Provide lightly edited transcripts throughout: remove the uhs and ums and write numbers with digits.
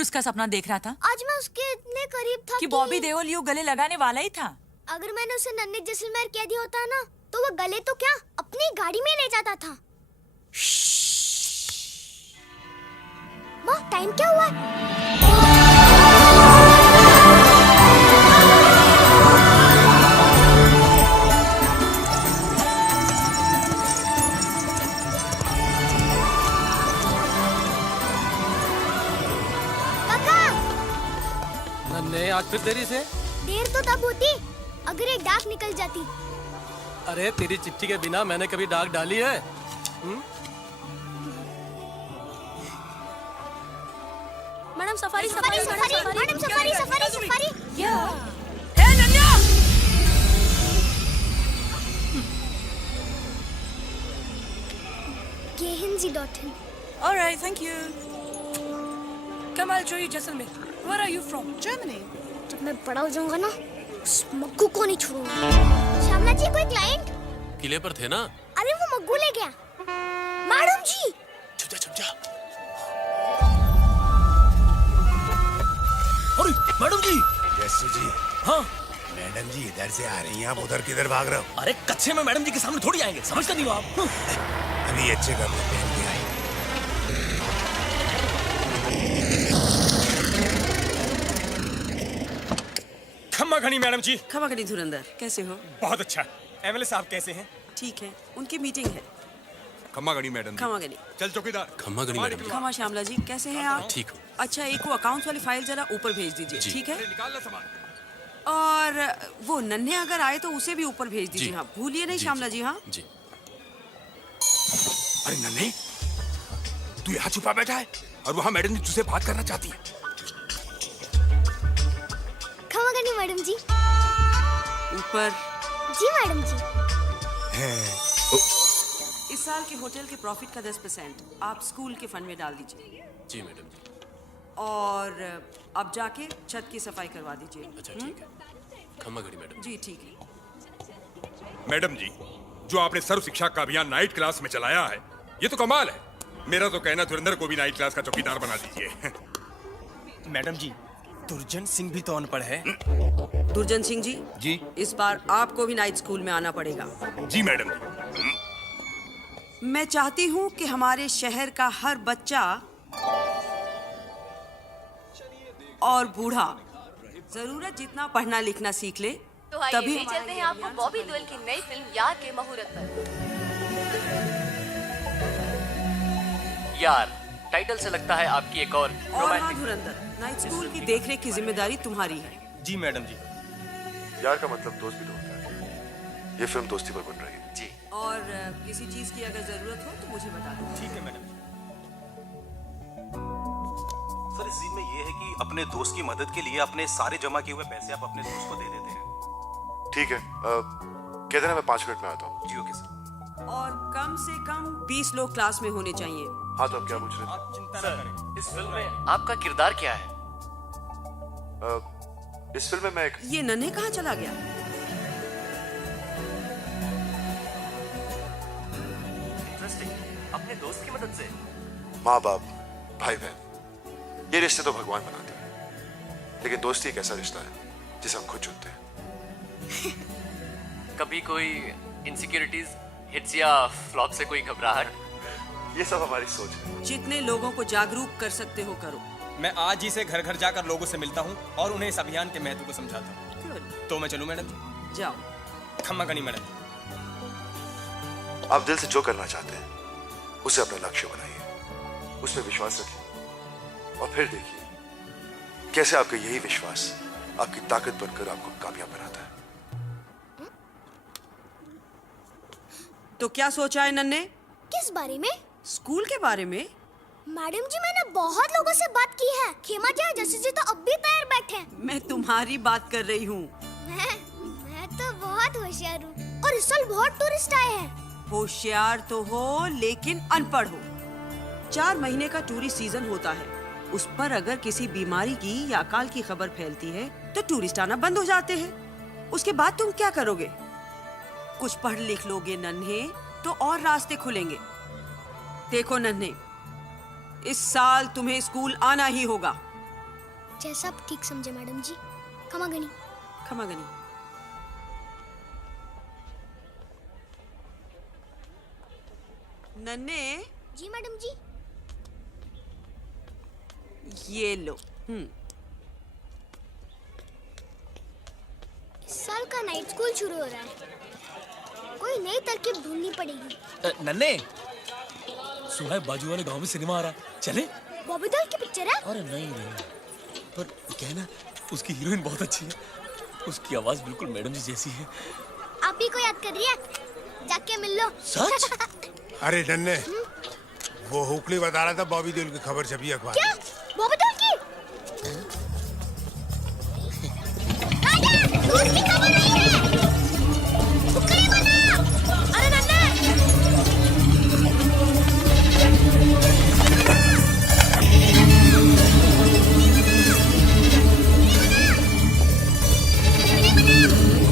फिर उसका सपना देख रहा था आज मैं उसके इतने करीब था कि बॉबी देओल यूं गले लगाने वाला ही था। अगर मैंने उसे नन्हे जैसलमेर कह दिया होता ना तो वो गले तो क्या अपनी गाड़ी में ले जाता था। माँ टाइम क्या हुआ है? नन्हे आज फिर देरी से? देर तो तब होती अगर एक डाक निकल जाती। अरे तेरी चिट्ठी के बिना मैंने कभी डाक डाली है? Madam safari safari safari madam safari safari safari hey नन्या! gehinzi.in Alright, thank you. Come, I'll show you Jaisalmer. Where are you from? Germany. जब मैं बड़ा हो जाऊंगा ना उस मग्गू को नहीं छोड़ूंगा। श्यामला जी कोई क्लाइंट? किले पर थे ना? अरे वो मग्गू ले गया। मैडम जी छुप जा। अरे मैडम जी! यस्सु जी। हाँ? मैडम जी इधर से आ रही हैं, आप उधर किधर भाग रहे हो? अरे कच्चे में मैडम जी के सामने थोड़ी आएंगे, समझते नहीं हो आप? अभी अच्छे कपड़े पहन के आई। खम्मा घनी मैडम जी। खमा घनी धुरंधर, कैसे हो? बहुत अच्छा। एमएलए साहब कैसे हैं? ठीक है, उनकी मीटिंग है। खम्मा गणी मैडम जी। खमा घनी। चल चौकीदार। खम्मा गणी मैडम जी। खमा श्यामला जी, कैसे हैं आप? ठीक हूँ। अच्छा, एक वो अकाउंट्स वाली फाइल जरा ऊपर भेज दीजिए, ठीक है? निकाल ला सामान। और वो नन्हे अगर आए तो उसे भी ऊपर भेज दीजिए। जी। हाँ, भूलिए नहीं श्यामला जी। हाँ जी। अरे नन्हे, तू यहाँ छुपा बैठा है और वहाँ मैडम जी तुझसे बात करना चाहती है। खमा गनी मैडम जी। ऊपर। जी मैडम जी। इस साल के होटल के प्रॉफिट का 10% आप स्कूल के फंड में डाल दीजिए। जी मैडम जी। और अब जाके छत की सफाई करवा दीजिए। अच्छा ठीक है। खम्मा गणी मैडम जी ठीक है। मैडम जी, जो आपने सर्व शिक्षा का अभियान नाइट क्लास में चलाया है, ये तो कमाल है। मेरा तो कहना धुरंधर को भी नाइट क्लास का चौकीदार बना दीजिए। मैडम जी, दुर्जन सिंह भी तो अनपढ़ है। दुर्जन सिंह जी। जी। इस बार आपको भी नाइट स्कूल में आना पड़ेगा। जी मैडम जी। मैं चाहती हूँ कि हमारे शहर का हर बच्चा और बूढ़ा जरूरत जितना पढ़ना लिखना सीख ले, तो आइए तभी ले चलते हैं आपको बॉबी देओल की नई फिल्म यार के मुहूर्त पर। यार टाइटल से लगता है आपकी एक और और हाँ धुरंधर, नाइट स्कूल की देखरेख की जिम्मेदारी तुम्हारी है। जी मैडम जी। यार का मतलब दोस्त भी तो होता है। ये फिल्म दोस्ती पर बन रही है। जी। और किसी चीज की अगर जरूरत हो तो मुझे बता दो। ठीक है मैडम जी। सर इस सीन में ये है कि अपने दोस्त की मदद के लिए अपने सारे जमा किए हुए पैसे आप अपने दोस्त को दे देते हैं। ठीक है, कह देना मैं 5 मिनट में आता हूँ। जी ओके सर। और कम से कम 20 लोग क्लास में होने चाहिए। हाँ तो अब क्या पूछ रहे थे? आप चिंता न करें। इस फिल्म में आपका किरदार क्या है? इस फिल्म में मैं एक ये नन्हे कहाँ चला गया? इंटरेस्टिंग। अपने दोस्त की मदद से? माँ बाप, भाई बहन, ये रिश्ते तो भगवान बनाते हैं, लेकिन दोस्ती एक ऐसा रिश्ता है जिसे हम खुद चुनते हैं। कभी कोई इनसिक्योरिटीज, हिट्स या फ्लॉप से कोई घबराहट? ये सब हमारी सोच है। जितने लोगों को जागरूक कर सकते हो करो। मैं आज ही से घर घर जाकर लोगों से मिलता हूँ और उन्हें इस अभियान के महत्व को समझाता हूँ। Good. तो मैं चलूँ मैडम जी? जाओ। खम्मा गनी मैडम जी। आप दिल से जो करना चाहते हैं उसे अपना लक्ष्य बनाइए, उसमें विश्वास रखिए और फिर देखिए कैसे आपका यही विश्वास आपकी ताकत बनकर आपको कामयाब बनाता है। तो क्या सोचा है नन्हे? किस बारे में? स्कूल के बारे में। मैडम जी मैंने बहुत लोगों से बात की है। खेमा जी जैसे जी तो अब भी तैयार बैठे हैं। मैं तुम्हारी बात कर रही हूँ। मैं तो बहुत होशियार हूँ और इस साल बहुत टूरिस्ट आए हैं। होशियार तो हो लेकिन अनपढ़ हो। 4 महीने का टूरिस्ट सीजन होता है, उस पर अगर किसी बीमारी की या अकाल की खबर फैलती है तो टूरिस्ट आना बंद हो जाते हैं। उसके बाद तुम क्या करोगे? कुछ पढ़ लिख लोगे नन्हे तो और रास्ते खुलेंगे। देखो नन्हे, इस साल तुम्हें स्कूल आना ही होगा। जैसा आप ठीक समझे मैडम जी। खमा गनी। खमा गनी। नन्हे। जी मैडम जी। ये लो। इस साल का नाइट स्कूल शुरू हो रहा है, कोई नई तरकीब ढूंढनी पड़ेगी। नन्हे, सुना है बाजू वाले गांव में सिनेमा आ रहा है, चले? बॉबी देओल की पिक्चर है? अरे नहीं, पर क्या है ना, उसकी हीरोइन बहुत अच्छी है, उसकी आवाज बिल्कुल मैडम जी जैसी है। आप ही को याद कर रही है, जाके मिल लो। सच? अरे नन्हे, वो हुकली बता रहा था बॉबी देओल की खबर छपी अखबार। क्या? बॉबी देओल की? राजा, उसकी खबर नहीं है। हुकली बना। अरे नन्हे।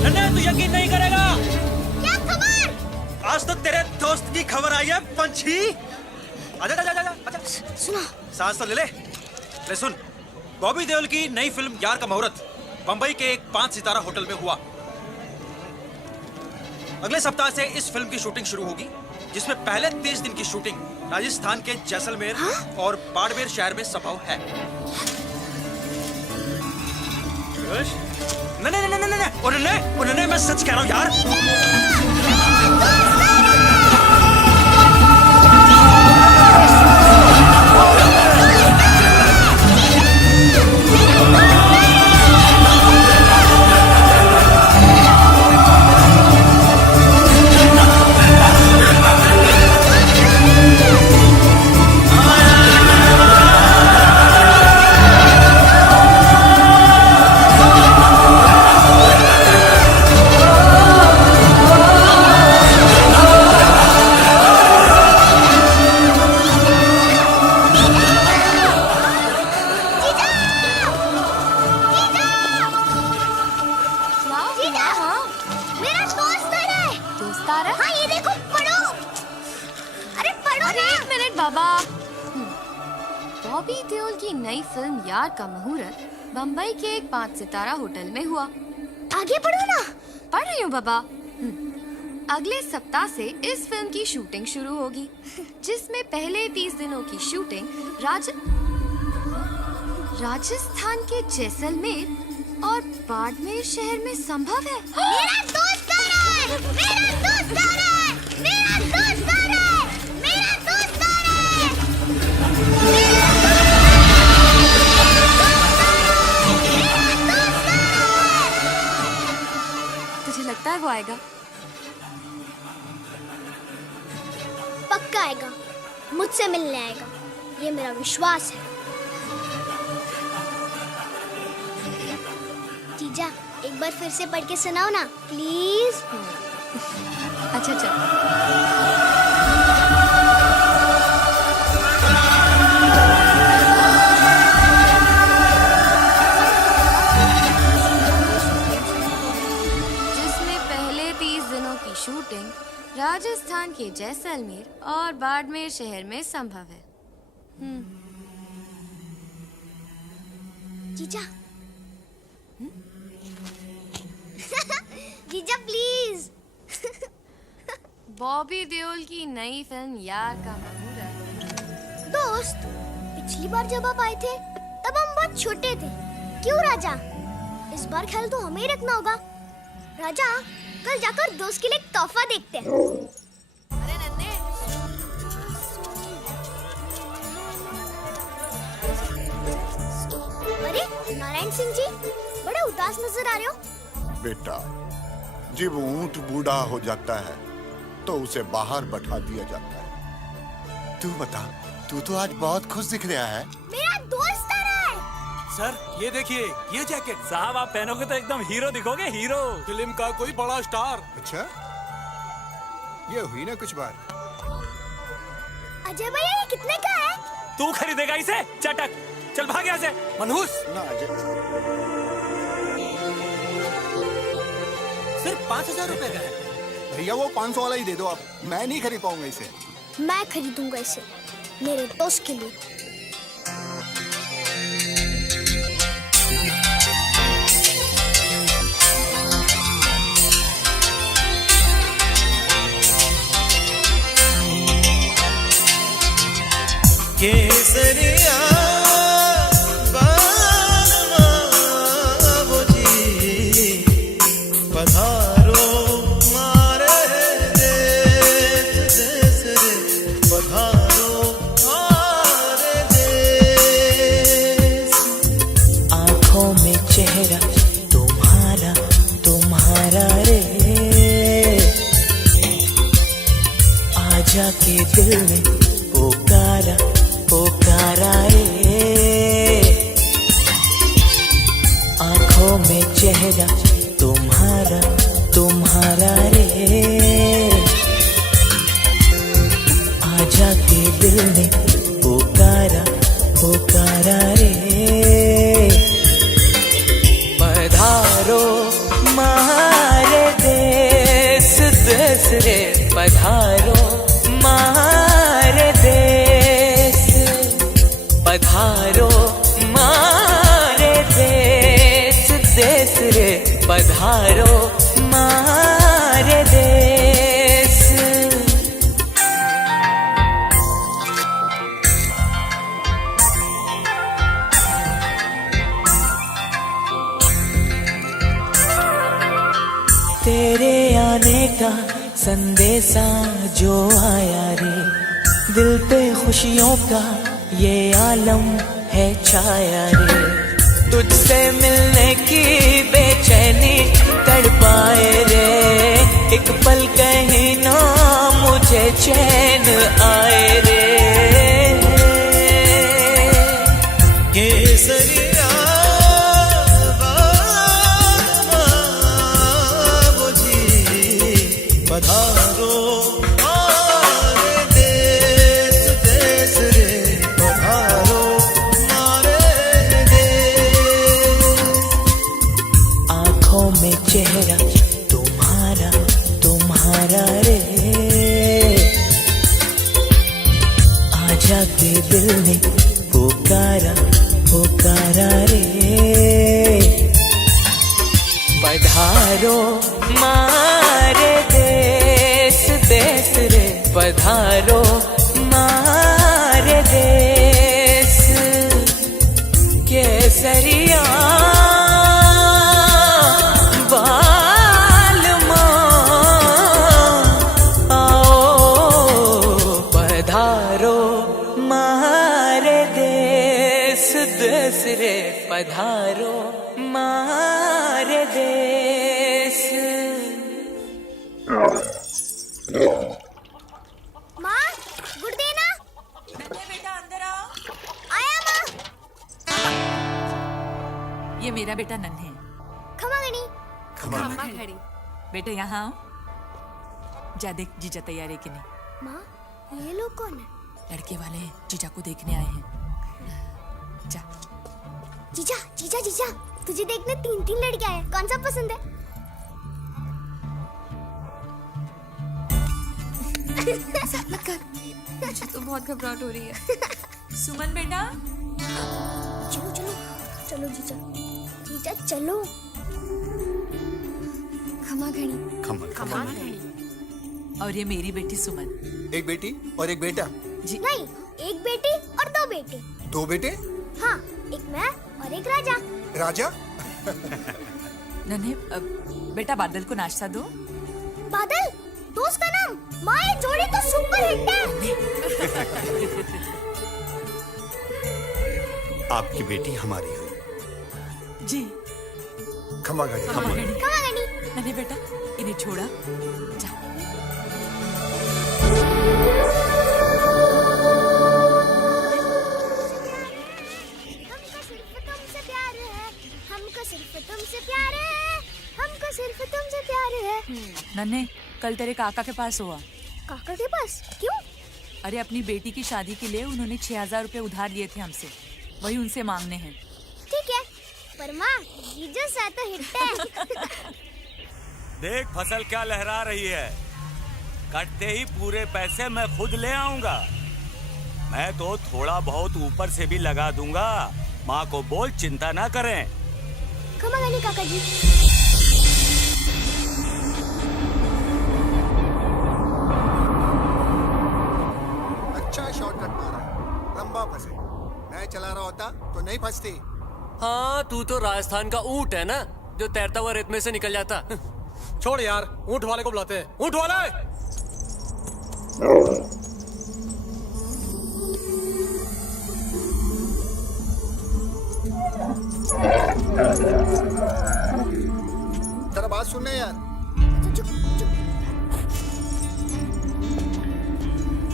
नन्हे, तू यकीन नहीं करेगा। क्या खबर? आज तो तेरे दोस्त की खबर आई है पंछी। आजा आजा आजा आजा। सुना। सांस तो ले ले सुन। बॉबी देओल की नई फिल्म यार का मुहूर्त बंबई के एक 5 सितारा होटल में हुआ। अगले सप्ताह से इस फिल्म की शूटिंग शुरू होगी, जिसमें पहले 30 दिन की शूटिंग राजस्थान के जैसलमेर और बाड़मेर शहर में संभव है। नहीं, मैं सच कह रहा हूँ यार। बॉबी देओल की नई फिल्म यार का मुहूर्त बम्बई के एक 5 सितारा होटल में हुआ। आगे पढ़ो ना। पढ़ रही हूँ बाबा। अगले सप्ताह से इस फिल्म की शूटिंग शुरू होगी, जिसमें पहले 30 दिनों की शूटिंग राजस्थान के जैसलमेर और बाड़मेर शहर में संभव है। मेरा दोस्त आ रहा है, मेरा दोस्त आ रहा है, मेरा दोस्त आ रहा है, मेरा दोस्त आ रहा है। तुझे लगता है वो आएगा? पक्का आएगा, मुझसे मिलने आएगा, ये मेरा विश्वास है। जीजा, एक बार फिर से पढ़ के सुनाओ ना, प्लीज। अच्छा चल। जिसमें पहले 30 दिनों की शूटिंग राजस्थान के जैसलमेर और बाड़मेर शहर में संभव है। जीजा। जीजा प्लीज। बॉबी देओल की नई फिल्म यार का मुहूर्त। दोस्त, पिछली बार जब आप आए थे तब हम बहुत छोटे थे, क्यों राजा? इस बार ख्याल तो हमें ही रखना होगा। राजा, कल जाकर दोस्त के लिए एक तोहफा देखते हैं। अरे नन्हे, अरे नारायण सिंह जी, बड़े उदास नजर आ रहे हो। बेटा, जब ऊंट बूढ़ा हो जाता है तो उसे बाहर बैठा दिया जाता है। तू बता, तू तो आज बहुत खुश दिख रहा है। मेरा दोस्त आ रहा है। सर ये देखिए, ये जैकेट साहब आप पहनोगे तो एकदम हीरो दिखोगे, हीरो। फिल्म का कोई बड़ा स्टार। अच्छा, ये हुई ना कुछ बात। अजय भैया, ये कितने का है? तू खरीदेगा इसे? चटक, चल भाग यहाँ से। मनहूस ना अजय, सिर्फ 5000 रुपए का है। भैया वो 500 वाला ही दे दो आप, मैं नहीं खरीद पाऊंगा इसे। मैं खरीदूंगा इसे, मेरे दोस्त के लिए। केसरिया बाबू जी पधारो मारे देश देश रे पधारो मारे देश। आँखों में चेहरा तुम्हारा तुम्हारा रे, आजा के दिल में पुकारा पुकारा रे। आँखों में चेहरा तुम्हारा तुम्हारा रे, आजा के दिल में पुकारा पुकारा रे। पधारो मारे देश देश रे पधारो मारे देश, पधारो मारे देश देश रे पधारो मारे देश। तेरे आने का संदेशा जो आया रे, दिल पे खुशियों का ये आलम है छाया रे। तुझसे मिलने की बेचैनी तड़पाए रे, एक पल कहीं ना मुझे चैन आए रे। केसरिया बाबू जी पधारो मारे देश देश रे पधारो मारे देश। आँखों में चेहरा तुम्हारा तुम्हारा रे, आजा के दिल में पुकारा पुकारा रे। पधारो मारे देश देश रे पधारो मारे देश। केसरिया बालमा आओ पधारो मारे देश देश रे पधारो मारे देश। माँ गुड़ देना। बेटा अंदर आओ। आया माँ। ये मेरा बेटा नन्हे। खमा गणी। खमा खड़ी। बेटा यहाँ आओ। जा देख जीजा तैयार है कि नहीं। माँ ये लोग कौन है? लड़के वाले जीजा को देखने आए हैं। जा। जीजा जीजा जीजा तुझे देखने 3-3 लड़के आए, कौन सा पसंद है? मत कर, मुझे तो बहुत घबराहट हो रही है। सुमन बेटा चलो चलो चलो जीजा जीजा चलो। खमा घड़ी खमा घड़ी। और ये मेरी बेटी सुमन। एक बेटी और एक बेटा? जी नहीं, एक बेटी और 2 बेटे। 2 बेटे? हाँ, एक मैं और एक राजा। राजा? नन्हे बेटा बादल को नाश्ता दो। बादल दोस्त का नाम? माँ ये जोड़ी तो सुपर हिट है। आपकी बेटी हमारी है। जी खमा गणी खमा घड़ी। खमा गणी। नन्हे बेटा इन्हें छोड़ा जा। हमको सिर्फ तुमसे प्यार है, हमको सिर्फ तुमसे प्यार है। नन्हे कल तेरे काका के पास हुआ। काका के पास? क्यों? अरे अपनी बेटी की शादी के लिए उन्होंने 6000 रुपए उधार लिए थे हमसे, वही उनसे मांगने हैं। ठीक है, पर माँ जीजस है तो हिट है। देख फसल क्या लहरा रही है, कटते ही पूरे पैसे मैं खुद ले आऊंगा। मैं तो थोड़ा बहुत ऊपर से भी लगा दूंगा। माँ को बोल चिंता ना करें। खमा गणी काका जी। अच्छा शॉर्टकट मारा, लंबा चला रहा होता तो नहीं फंसती। हाँ, तू तो राजस्थान का ऊंट है ना, जो तैरता हुआ रेत में से निकल जाता। छोड़ यार, ऊंट वाले को बुलाते हैं। ऊंट वाला है। तेरा बात सुनने यार।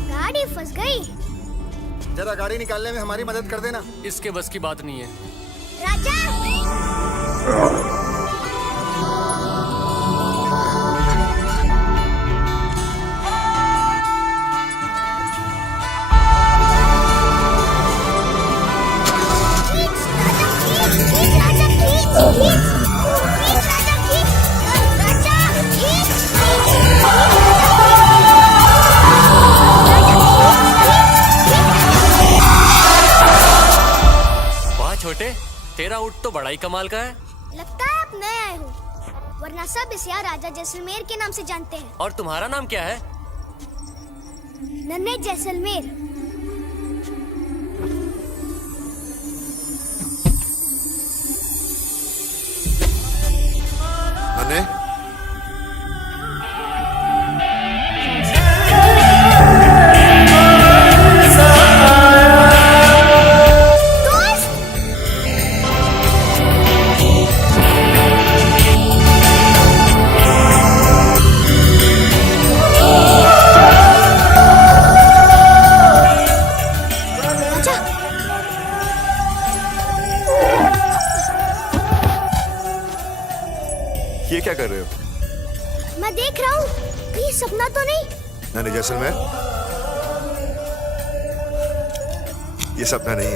गाड़ी फंस गई। जरा गाड़ी निकालने में हमारी मदद कर देना। इसके बस की बात नहीं है। राजा वाह छोटे, तेरा ऊंट तो बड़ा ही कमाल का है। लगता है आप नए आए हो, वरना सब इसे यहाँ राजा जैसलमेर के नाम से जानते हैं। और तुम्हारा नाम क्या है? नन्हे जैसलमेर। नन्हे, ये क्या कर रहे हो? मैं देख रहा हूँ, कहीं सपना तो नहीं? नन्हे जैसलमेर, ये सपना नहीं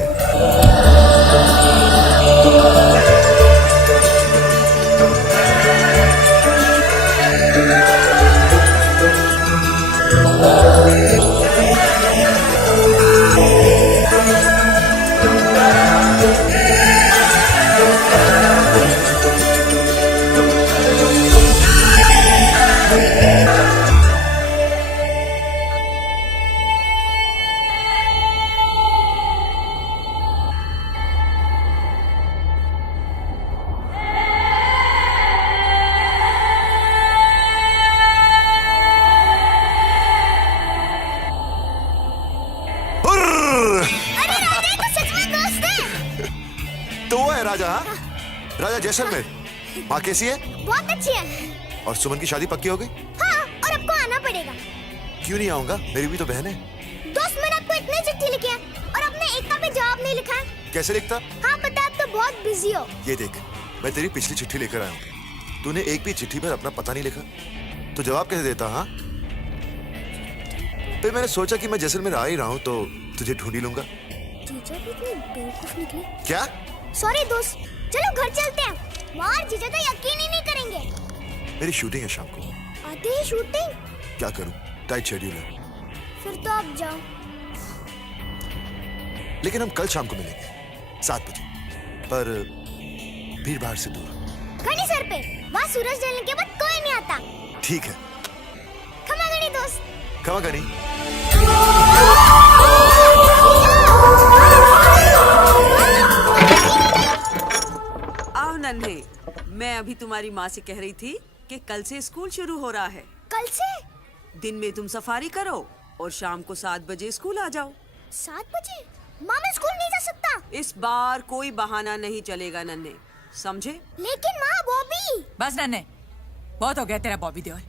राजा। हाँ? राजा जैसलमेर। माँ कैसी है? बहुत अच्छी है। और सुमन की शादी पक्की हो गई? हाँ, और आपको आना पड़ेगा। क्यों नहीं आऊंगा? मेरी भी तो बहन है। दोस्त, मैंने आपको इतने चिट्ठी लिखे हैं और आपने एक का भी जवाब नहीं लिखा है। कैसे लिखता? हाँ पता, आप तो बहुत बिजी हो। ये देख, मैं तेरी पिछली चिट्ठी लेकर आया हूँ। तूने एक भी चिट्ठी पर अपना पता नहीं लिखा, तो जवाब कैसे देता? हाँ, फिर मैंने सोचा कि मैं जैसलमेर आ ही रहा हूँ तो तुझे ढूंढ ही लूंगा। जीजा भी इतने बेवकूफ निकले। क्या? सॉरी दोस्त, चलो घर चलते हैं। मार जीजा तो यकीन ही नहीं करेंगे। मेरी शूटिंग है शाम को। आते ही शूटिंग? क्या करूं, टाइट शेड्यूल है। फिर तो आप जाओ। लेकिन हम कल शाम को मिलेंगे 7 बजे, पर भीड़ भाड़ से दूर। घड़ी सर पे, वहाँ सूरज ढलने के बाद कोई नहीं आता। ठीक है। खमा घड़ी दोस्त। खमा घड़ी। आओ नन्हे, मैं अभी तुम्हारी माँ से कह रही थी कि कल से स्कूल शुरू हो रहा है। कल से? दिन में तुम सफारी करो और शाम को 7 बजे स्कूल आ जाओ। 7 बजे? माँ, मैं स्कूल नहीं जा सकता। इस बार कोई बहाना नहीं चलेगा नन्हे, समझे? लेकिन माँ, बॉबी। बस नन्हे, बहुत हो गया तेरा बॉबी देओल।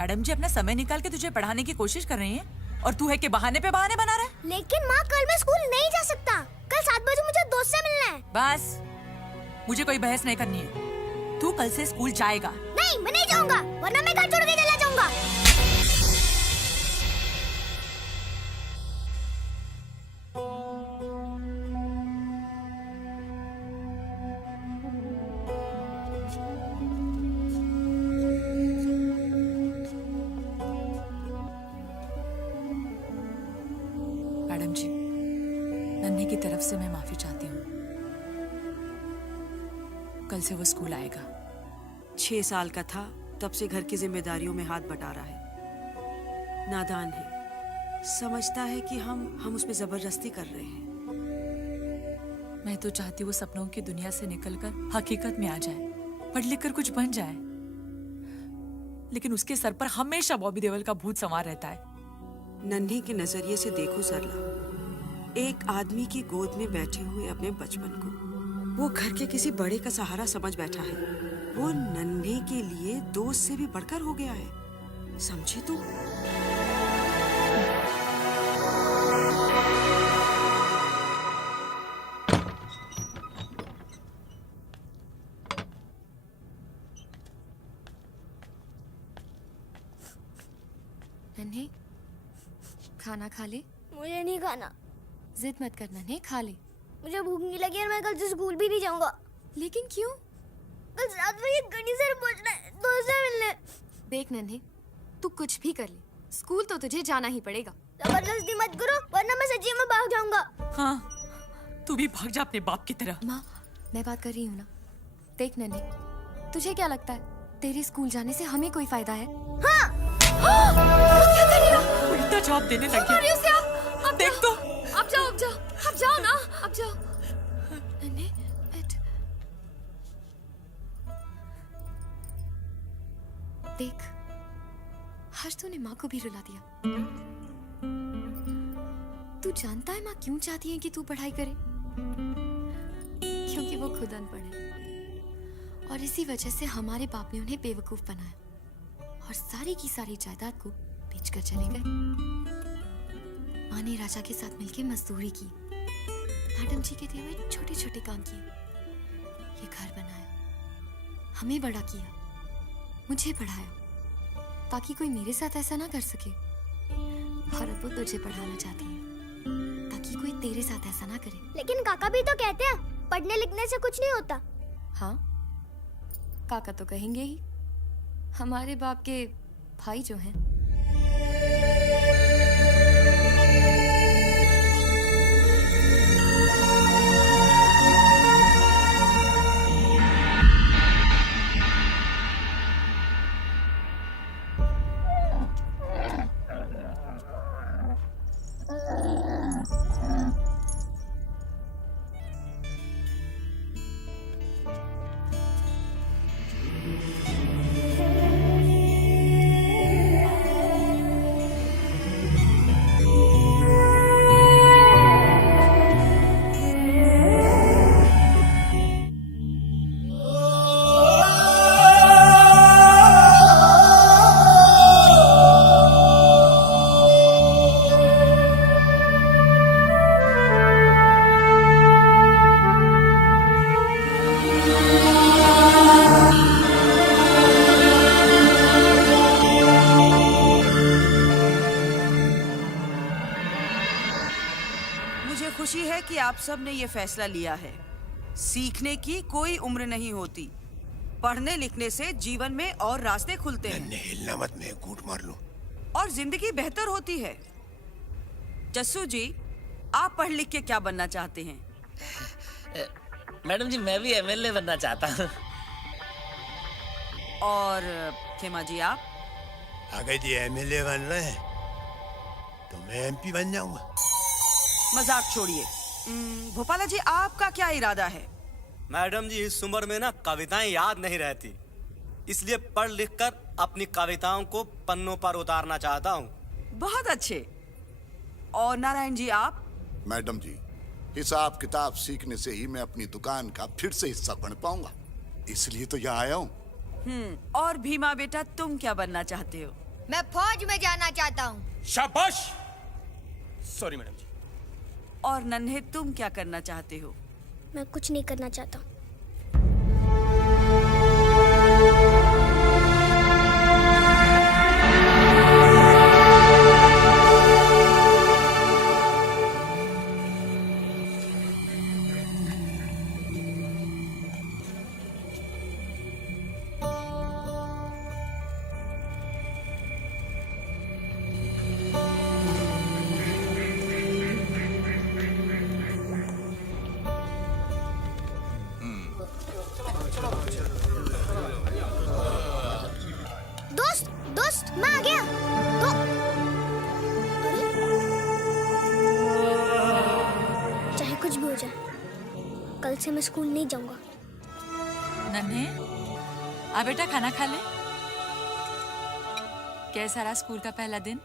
मैडम जी अपना समय निकाल के तुझे पढ़ाने की कोशिश कर रही हैं और तू है कि बहाने पे बहाने बना रहा है। लेकिन माँ, कल मैं स्कूल नहीं जा सकता। कल 7 बजे मुझे दोस्त से मिलना है। बस, मुझे कोई बहस नहीं करनी है। तू कल से स्कूल जाएगा। नहीं, मैं नहीं जाऊंगा, वरना मैं घर छोड़ के चला जाऊंगा। मैडम जी, नन्हे की तरफ से मैं माफी चाहती हूँ। कल से वो स्कूल आएगा। 6 साल का था तब से घर की जिम्मेदारियों में हाथ बटा रहा है। नादान है, समझता है कि हम उस पे जबरदस्ती कर रहे हैं। मैं तो चाहती हूँ सपनों की दुनिया से निकलकर हकीकत में आ जाए, पढ़ लिख कर कुछ बन जाए। लेकिन उसके सर पर हमेशा बॉबी देओल का भूत सवार रहता है। नन्ही के नजरिए से देखो सरला, एक आदमी की गोद में बैठे हुए अपने बचपन को वो घर के किसी बड़े का सहारा समझ बैठा है। वो नन्हे के लिए दोस्त से भी बढ़कर हो गया है, समझे तुम? नन्हे, खाना खा ले। मुझे नहीं खाना। जिद मत कर नन्हे, खा ले। मुझे भूख नहीं लगी और मैं कल से स्कूल भी नहीं जाऊंगा। लेकिन क्यों? कल रात में ये गणी से पूछना है, दोस्त से मिलने। देख नन्हे, तू कुछ भी कर ले, स्कूल तो तुझे जाना ही पड़ेगा। जबरदस्ती मत करो वरना मैं सच्ची में भाग जाऊंगा। हाँ, तू भी भाग जा अपने बाप की तरह। माँ, मैं बात कर रही हूँ ना। देख नन्हे, तुझे क्या लगता है तेरे स्कूल जाने से हमें कोई फायदा है? हाँ। क्या कर रही हो? उल्टा जवाब देने लगी। अब देख तो। अब जाओ ना, अब जाओ। नन्हे, बैठ। देख, आज तूने माँ को भी रुला दिया। तू जानता है माँ क्यों चाहती है कि तू पढ़ाई करे? क्योंकि वो खुद अनपढ़ है और इसी वजह से हमारे बाप ने उन्हें बेवकूफ बनाया और सारी की सारी जायदाद को बेचकर चले गए। माँ ने राजा के साथ मिलकर मजदूरी की, मैडम जी के दिए हुए छोटे छोटे काम किए, ये घर बनाया, हमें बड़ा किया, मुझे पढ़ाया, ताकि कोई मेरे साथ ऐसा ना कर सके। और अब वो तुझे पढ़ाना चाहती है ताकि कोई तेरे साथ ऐसा ना करे। लेकिन काका भी तो कहते हैं पढ़ने लिखने से कुछ नहीं होता। हाँ, काका तो कहेंगे ही, हमारे बाप के भाई जो हैं। खुशी है कि आप सब ने ये फैसला लिया है। सीखने की कोई उम्र नहीं होती। पढ़ने लिखने से जीवन में और रास्ते खुलते हैं। हिलना मत, मैं कूट मार लूं। और जिंदगी बेहतर होती है। जस्सू जी, आप पढ़ लिख के क्या बनना चाहते हैं? मैडम जी, मैं भी एमएलए बनना चाहता हूँ। और खेमा जी, आप? अगर जी एमएलए बन रहे हैं तो मैं एमपी बन जाऊंगा। मजाक छोड़िए। भोपाला जी, आपका क्या इरादा है? मैडम जी, इस उम्र में ना कविताएं याद नहीं रहती, इसलिए पढ़ लिख कर अपनी कविताओं को पन्नों पर उतारना चाहता हूँ। बहुत अच्छे। और नारायण जी, आप? मैडम जी, हिसाब किताब सीखने से ही मैं अपनी दुकान का फिर से हिस्सा बन पाऊंगा, इसलिए तो यहाँ आया हूँ। और भीमा बेटा, तुम क्या बनना चाहते हो? मैं फौज में जाना चाहता हूँ। शाबाश। सॉरी मैडम जी। और नन्हे, तुम क्या करना चाहते हो? मैं कुछ नहीं करना चाहता। से मैं स्कूल नहीं जाऊंगा। नन्हे, आ बेटा खाना खा ले। कैसा रहा स्कूल का पहला दिन?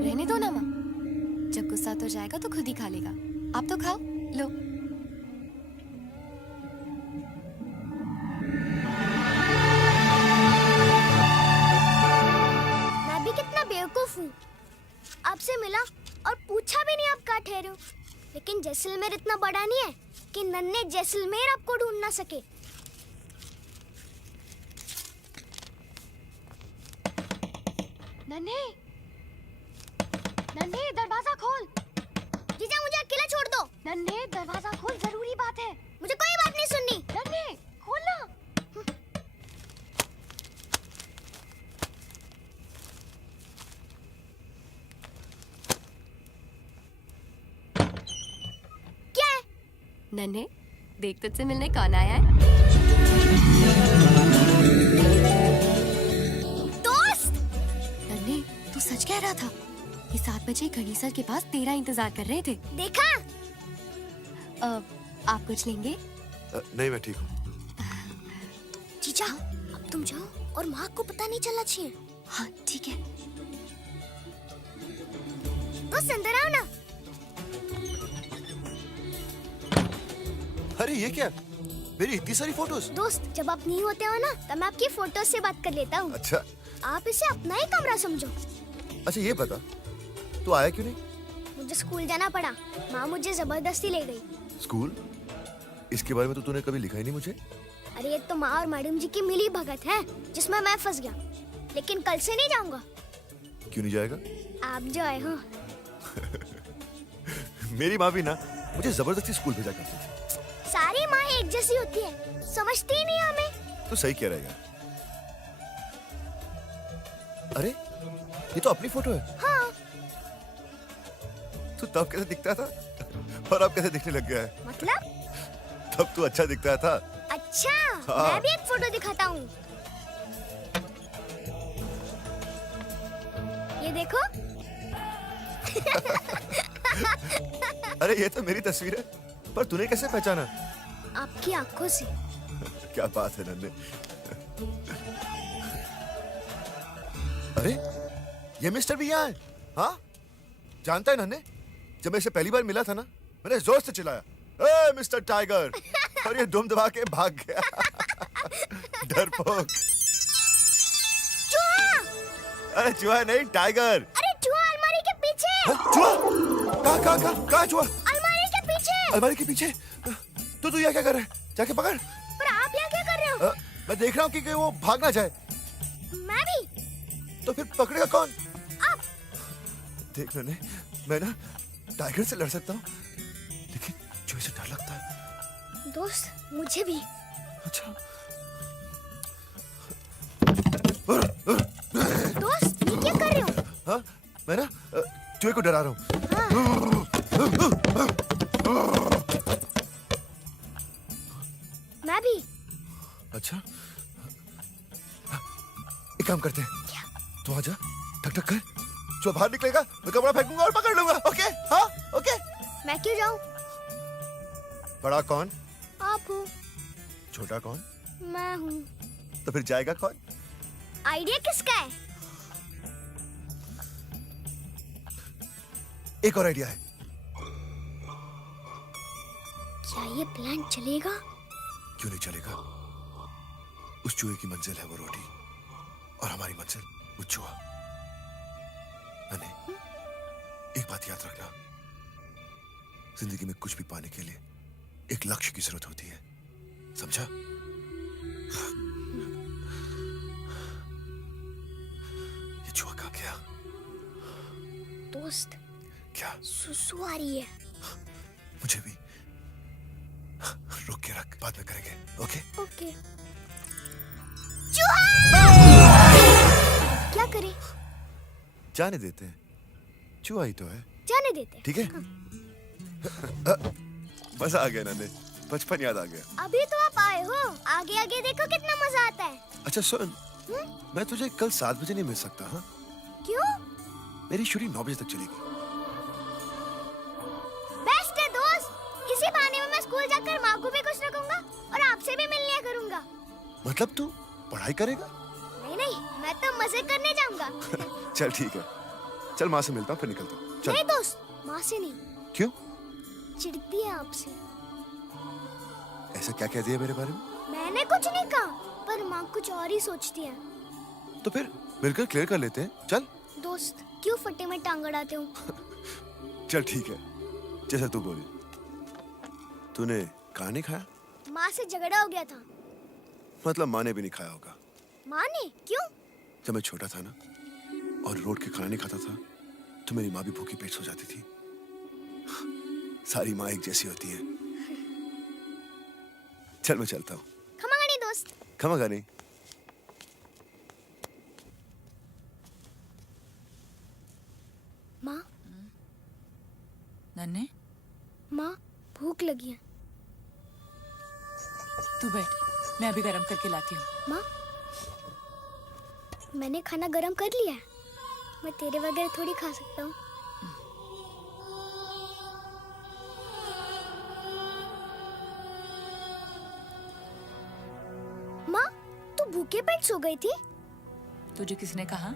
रहने दो ना माँ, जब गुस्सा तो जाएगा तो खुद ही खा लेगा। आप तो खाओ, लो। मैं भी कितना बेवकूफ हूँ, आपसे मिला और पूछा भी नहीं आप कहाँ ठहरे हो। लेकिन जैसलमेर इतना बड़ा नहीं है कि नन्हे जैसलमेर आपको ढूंढ ना सके। नन्हे, नन्हे दरवाजा खोल। जीजा मुझे अकेला छोड़ दो। नन्हे दरवाजा खोल, जरूरी बात है। मुझे कोई बात नहीं सुननी। नन्हे खोल ना। क्या है? नन्हे, देख तुझसे मिलने कौन आया है? दोस्त! नन्हे, तू सच कह रहा था। ये 7 बजे घड़ी सर के पास तेरा इंतजार कर रहे थे। देखा? आप कुछ लेंगे? नहीं, मैं ठीक हूँ। जीजा, अब तुम जाओ और माँ को पता नहीं चलना चाहिए। हाँ ठीक है। दोस्त अंदर आओ ना। अरे ये क्या? मेरी इतनी सारी फोटोज। दोस्त, जब आप नहीं होते हो ना तब मैं आपकी फोटो से बात कर लेता हूँ। अच्छा। आप इसे अपना ही कमरा समझो। अच्छा ये बता, तू आया क्यों नहीं? मुझे स्कूल जाना पड़ा, माँ मुझे जबरदस्ती ले गई। स्कूल? इसके बारे में तो तूने कभी लिखा ही नहीं मुझे। अरे ये तो माँ और मैडम जी की मिली भगत है जिसमें मैं फंस गया। लेकिन कल से नहीं जाऊंगा। क्यों नहीं जाएगा? आप जो आए हो। मेरी माँ भी ना मुझे जबरदस्ती स्कूल भेजा करती थी। सारी माँ एक जैसी होती है, समझती ही नहीं हमें। तो सही कह रहा है। अरे ये तो अपनी फोटो है। हाँ। तू तब कैसे दिखता था और अब कैसे दिखने लग गया है? मतलब? तब तू अच्छा दिखता था। अच्छा, हाँ। मैं भी एक फोटो दिखाता हूँ। ये देखो। अरे ये तो मेरी तस्वीर है, पर तूने कैसे पहचाना? आपकी आंखों से। क्या बात है नन्हे। अरे ये मिस्टर भी यहाँ है। हाँ जानता है नन्हे, जब मैं इसे पहली बार मिला था ना, मैंने जोर से चिल्लाया, ए मिस्टर टाइगर, और ये दुम दबा के भाग गया। डरपोक। चूहा! अरे चूहा नहीं, टाइगर। अरे चूहा अलमारी के पीछे। चूहा? कहाँ चूहा? अलमारी के पीछे। अलमारी के पीछे? तू यहाँ क्या कर रहा है? जाके पकड़। पर आप यहाँ क्या कर रहे हो? मैं देख रहा हूँ कि वो भाग ना जाए। मैं भी। तो फिर पकड़ेगा कौन? आप। देख नन्हे, मैं ना टाइगर से लड़ सकता हूँ, लेकिन चूहे से डर लगता है। दोस्त, मुझे भी। अच्छा। दोस्त, ये क्या कर रहे हो? हाँ, मैं ना चूहे को डरा रहा हूँ। मैं भी। अच्छा, एक काम करते हैं। क्या? तू आजा, ठक ठक कर, जो बाहर निकलेगा मैं कपड़ा फेंकूंगा और पकड़ लूंगा। ओके? हाँ, ओके। मैं क्यों जाऊँ? बड़ा कौन? आप हो। छोटा कौन? मैं हूँ। तो फिर जाएगा कौन? आइडिया किसका है? एक और आइडिया है। क्या ये प्लान चलेगा? क्यों नहीं चलेगा? उस चूहे की मंजिल है वो रोटी, और हमारी मंजिल वो चूहा। नन्हे, एक बात याद रखना, जिंदगी में कुछ भी पाने के लिए एक लक्ष्य की जरूरत होती है, समझा? ये चूहा कहाँ गया? दोस्त, क्या? सुसु आ रही है। मुझे भी। रुक के रख, बाद में करेंगे। ओके? ओके। चूहा! क्या करें? जाने देते हैं, चूहा ही तो है। जाने देते हैं। ठीक है? मजा आ गया नन्हे, बचपन याद आ गया। अभी तो आप आए हो, आगे आगे देखो कितना मजा आता है। अच्छा सुन, मैं तुझे कल 7 बजे नहीं मिल सकता। हाँ? क्यों? मेरी शूटिंग 9 बजे तक चलेगी। बेस्ट है दोस्त, इसी बहाने में मैं स्कूल जाकर माँ को भी खुश रखूंगा और आपसे भी मिल लिया करूंगा। मतलब तू पढ़ाई करेगा? नहीं नहीं, मैं तो मजे करने जाऊंगा। चल ठीक है, चल माँ से मिलता हूँ फिर निकलता हूँ। चल। नहीं दोस्त, माँ से नहीं। क्यों? चिढ़ती है आपसे। ऐसा क्या कह दिया मेरे बारे में? मैंने कुछ नहीं कहा, पर माँ कुछ और ही सोचती है। तो फिर मिलकर क्लियर कर लेते हैं। चल। दोस्त क्यों फटे में टांग अड़ाते हो? चल ठीक है, जैसा तू बोले। तूने कहाँ नहीं खाया? माँ से झगड़ा हो गया था। मतलब माँ ने भी नहीं खाया होगा। माँ ने? क्यों? जब मैं छोटा था ना और रोड के खाना नहीं खाता था तो मेरी माँ भी भूखी पेट सो जाती थी। सारी माँ एक जैसी होती है। चल मैं चलता हूँ। खमागानी दोस्त। खमागानी। माँ। नन्हे, माँ भूख लगी है। तू बैठ, मैं अभी गरम करके लाती हूँ। माँ, मैंने खाना गरम कर लिया है। मैं तेरे बगैर थोड़ी खा सकता हूँ। माँ, तू भूखे पेट सो गई थी? तुझे किसने कहा?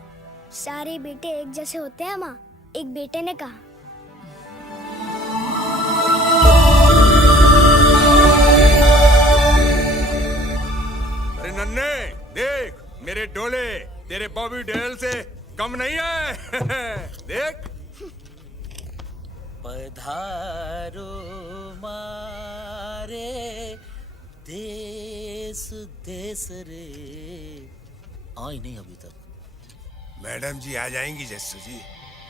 सारे बेटे एक जैसे होते हैं माँ, एक बेटे ने कहा। अरे नन्हे देख, मेरे डोले तेरे बॉबी डेल से कम नहीं है। देख। पधारो मारे देश देश रे। आई नहीं अभी तक। मैडम जी आ जाएंगी जस्सू जी।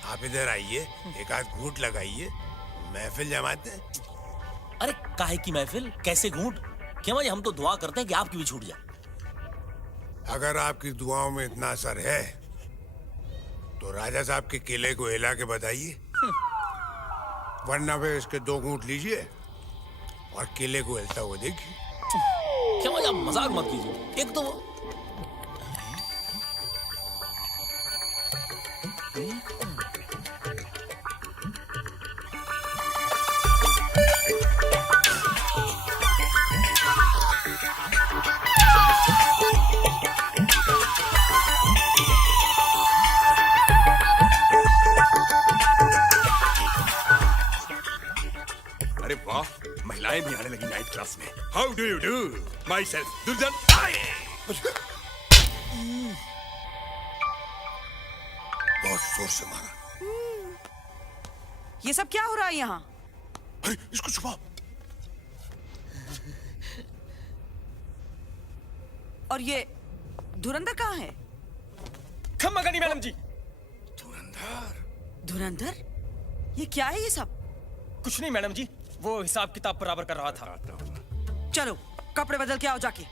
आप इधर आइए, एक आध घूंट लगाइए, महफिल जमाते हैं। अरे काहे की महफिल, कैसे घूंट? क्या भाई, हम तो दुआ करते हैं कि आपकी भी छूट जाए। अगर आपकी दुआओं में इतना असर है तो राजा साहब के किले को हिला के बताइए, वरना वे इसके 2 घूंट लीजिए और किले को हिलता हुआ देखिए। क्या भाई, आप मजाक मत कीजिए। एक तो अरे वाह, महिलाएं भी आने लगी नाइट क्लास में। How do you do my self दुर्जन। बहुत जोर से मारा। ये सब क्या हो रहा है यहाँ? अरे इसको छुपाओ। और ये धुरंधर कहाँ है? खम्मागानी मैडम जी। धुरंधर? ये क्या है ये सब? कुछ नहीं मैडम जी, वो हिसाब किताब बराबर कर रहा था। चलो कपड़े बदल के आओ जाके।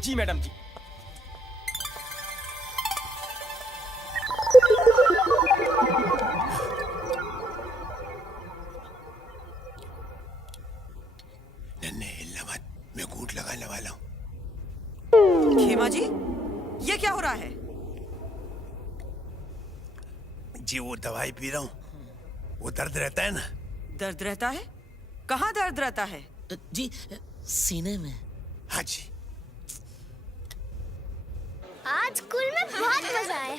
जी मैडम जी। नन्हे हिलना मत, मैं घूंट लगाने वाला हूँ। खेमा जी, ये क्या हो रहा है? जी वो दवाई पी रहा हूँ, वो दर्द रहता है ना। दर्द रहता है? कहाँ दर्द रहता है? जी सीने में। हाँ जी। आज स्कूल में बहुत मजा आया।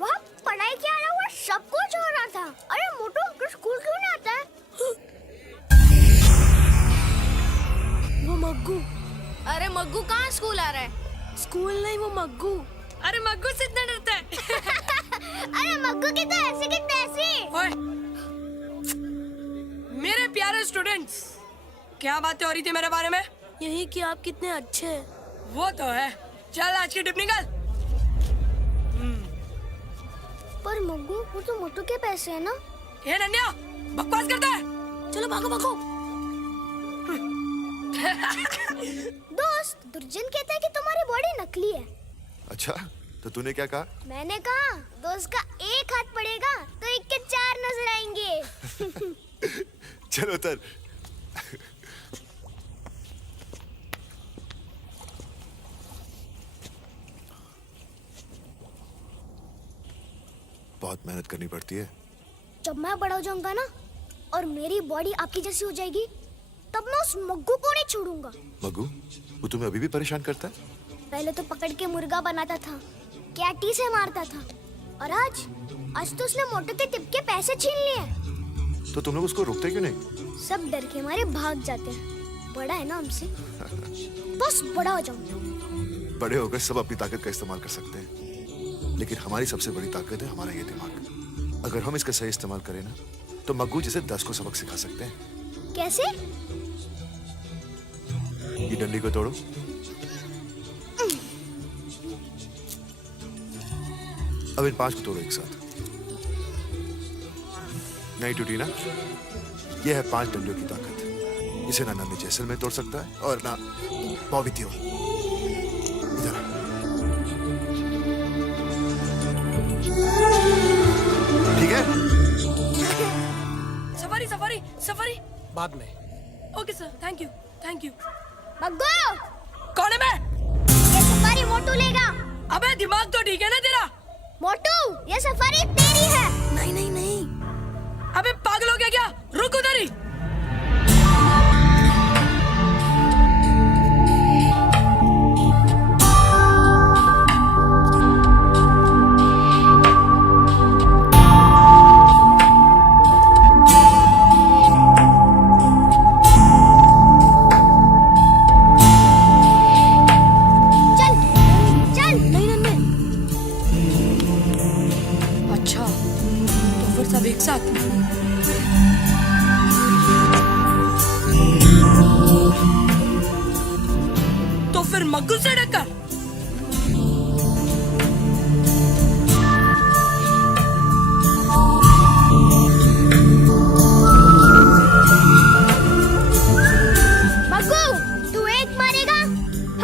वहाँ पढ़ाई के अलावा सब कुछ हो रहा था। अरे मोटू, तू स्कूल क्यों नहीं आता है? वो मग्गू। अरे मग्गू कहाँ स्कूल आ रहा है? स्कूल नहीं, वो मग्गू। अरे मग्गू से इतना डरता है। अरे मग्गू की तो ऐसी की तैसी। ओए, मेरे प्यारे स्टूडेंट्स, क्या बातें हो रही थी मेरे बारे में? यही कि आप कितने अच्छे हैं। वो तो है। चल आज की टिप निकल। पर मग्गू, वो तो मोटू के पैसे है ना। ये नन्या, बकवास करता है। चलो भागो भागो। दोस्त, दुर्जन कहता है कि तुम्हारी बॉडी नकली है। अच्छा, तो तूने क्या कहा? मैंने कहा दोस्त का एक हाथ पड़ेगा तो 1 के 4 नजर आएंगे। चलो उतर। बहुत मेहनत करनी पड़ती है। जब मैं बड़ा हो जाऊंगा ना और मेरी बॉडी आपकी जैसी हो जाएगी, तब मैं उस मग्गू को नहीं छोड़ूंगा। मग्गू, वो तुम्हें अभी भी परेशान करता है? पहले तो पकड़ के मुर्गा बनाता था, कैटी से मारता था, और आज तो उसने मोटू के टिप के पैसे छीन लिए। तो तुम लोग उसको रोकते क्यों नहीं? सब डर के मारे भाग जाते हैं। बड़ा है ना हमसे, बस बड़ा हो जाऊं। बड़े होकर सब अपनी ताकत का इस्तेमाल कर सकते हैं, लेकिन हमारी सबसे बड़ी ताकत है हमारा ये दिमाग। अगर हम इसका सही इस्तेमाल करें ना, तो मग्गू जैसे 10 को सबक सिखा सकते हैं। कैसे? ये डंडी को तोड़ो। अब इन 5 को तोड़ो एक साथ। नहीं टूटी ना? ये है 5 डंडियों की ताकत, जिसे ना नन्हे जैसलमेर तोड़ सकता है और ना बॉबी देओल। इधर ठीक है? सफारी सफारी सफारी बाद में। Okay sir, thank you thank you. Maggu! कौन है मैं? ये सफारी मोटू लेगा। अबे दिमाग तो ठीक है ना तेरा? मोटू, ये सफारी तेरी है। नहीं नहीं नहीं। अबे पागल हो गया क्या? रुक उधर ही। एक साथ तो फिर मग्गू से टक्कर। मग्गू, तू एक मारेगा,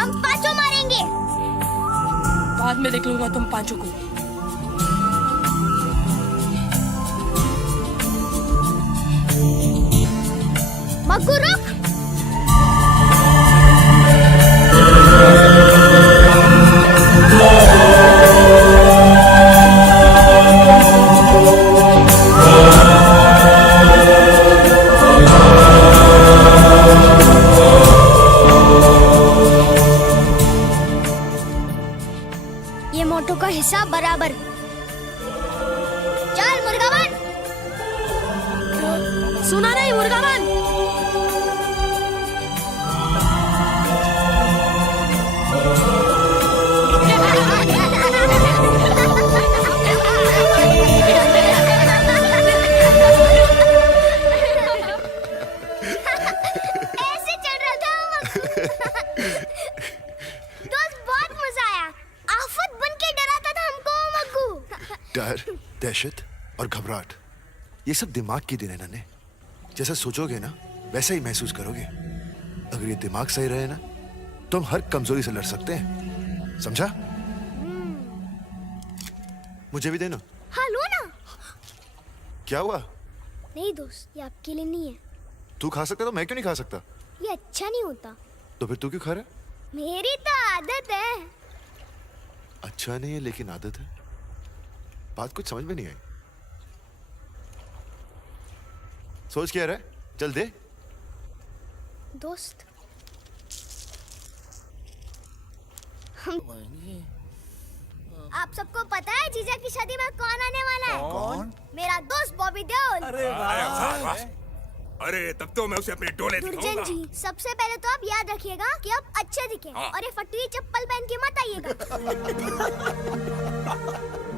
हम 5 मारेंगे। बाद में देख लूंगा तुम 5 को। मग्गू रुक। ये मोटू का हिस्सा बराबर। चल मुर्गा बन। सुना नहीं, मुर्गा बन। ऐसे चल रहा था दोस्त, बहुत मजा आया। आफत बन के डराता था हमको मग्गू। डर, दहशत और घबराहट, ये सब दिमाग की देन है नन्हे। जैसा सोचोगे ना, वैसा ही महसूस करोगे। अगर ये दिमाग सही रहे ना, तो हम हर कमजोरी से लड़ सकते हैं। समझा? मुझे भी देना। हाँ लो ना। क्या हुआ? नहीं दोस्त, ये आपके लिए नहीं है। तू खा सकता तो मैं क्यों नहीं खा सकता? ये अच्छा नहीं होता। तो फिर तू क्यों खा रहा है? मेरी तो आदत है। अच्छा नहीं है लेकिन आदत है। बात कुछ समझ में नहीं आई। सोच क्या रहा है? चल दे। दोस्त, आप सबको पता है जीजा की शादी में कौन आने वाला है? कौन? मेरा दोस्त बॉबी देओल। अरे तब तो मैं उसे अपने डोले दुर्जन दिखाऊंगा। जी, सबसे पहले तो आप याद रखिएगा कि आप अच्छे दिखें और ये फटी चप्पल पहन के मत आइएगा।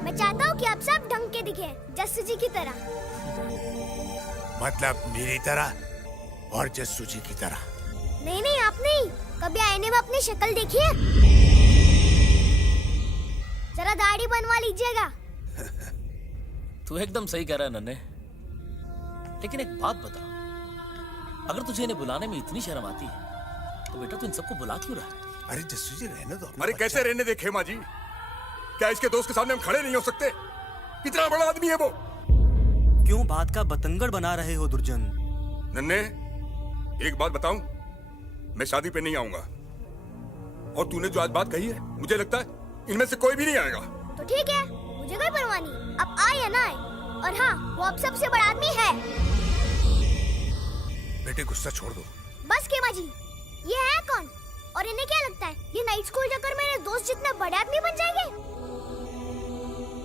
मैं चाहता हूँ कि आप सब ढंग के दिखें, जस्सू जी की तरह। मतलब मेरी तरह और जस्सू जी की तरह? नहीं नहीं, आप नहीं। कभी आईने में अपनी शक्ल देखिए। जरा दाढ़ी बनवा लीजिएगा। तू एकदम सही कह रहा है नन्हे, लेकिन एक बात बता, अगर तुझे इन्हें बुलाने में इतनी शर्म आती है तो बेटा तू इन सबको बुला क्यों रहा है? अरे जस्सू जी रहने दो। अरे कैसे रहने दे खेमा जी? क्या इसके दोस्त के सामने हम खड़े नहीं हो सकते? कितना बड़ा आदमी है वो। क्यों बात का बतंगड़ बना रहे हो दुर्जन? नन्हे, एक बात बताऊं, मैं शादी पे नहीं आऊंगा। और तूने जो आज बात कही है, मुझे लगता है इनमें से कोई भी नहीं आएगा। तो ठीक है, मुझे कोई परवाह नहीं, अब आए या ना आए। और हाँ, वो अब सबसे बड़ा आदमी है। बेटे गुस्सा छोड़ दो। बस केमा जी, ये है कौन? और इन्हें क्या लगता है ये नाइट स्कूल जाकर मेरे दोस्त जितने बड़े आदमी बन जाएंगे?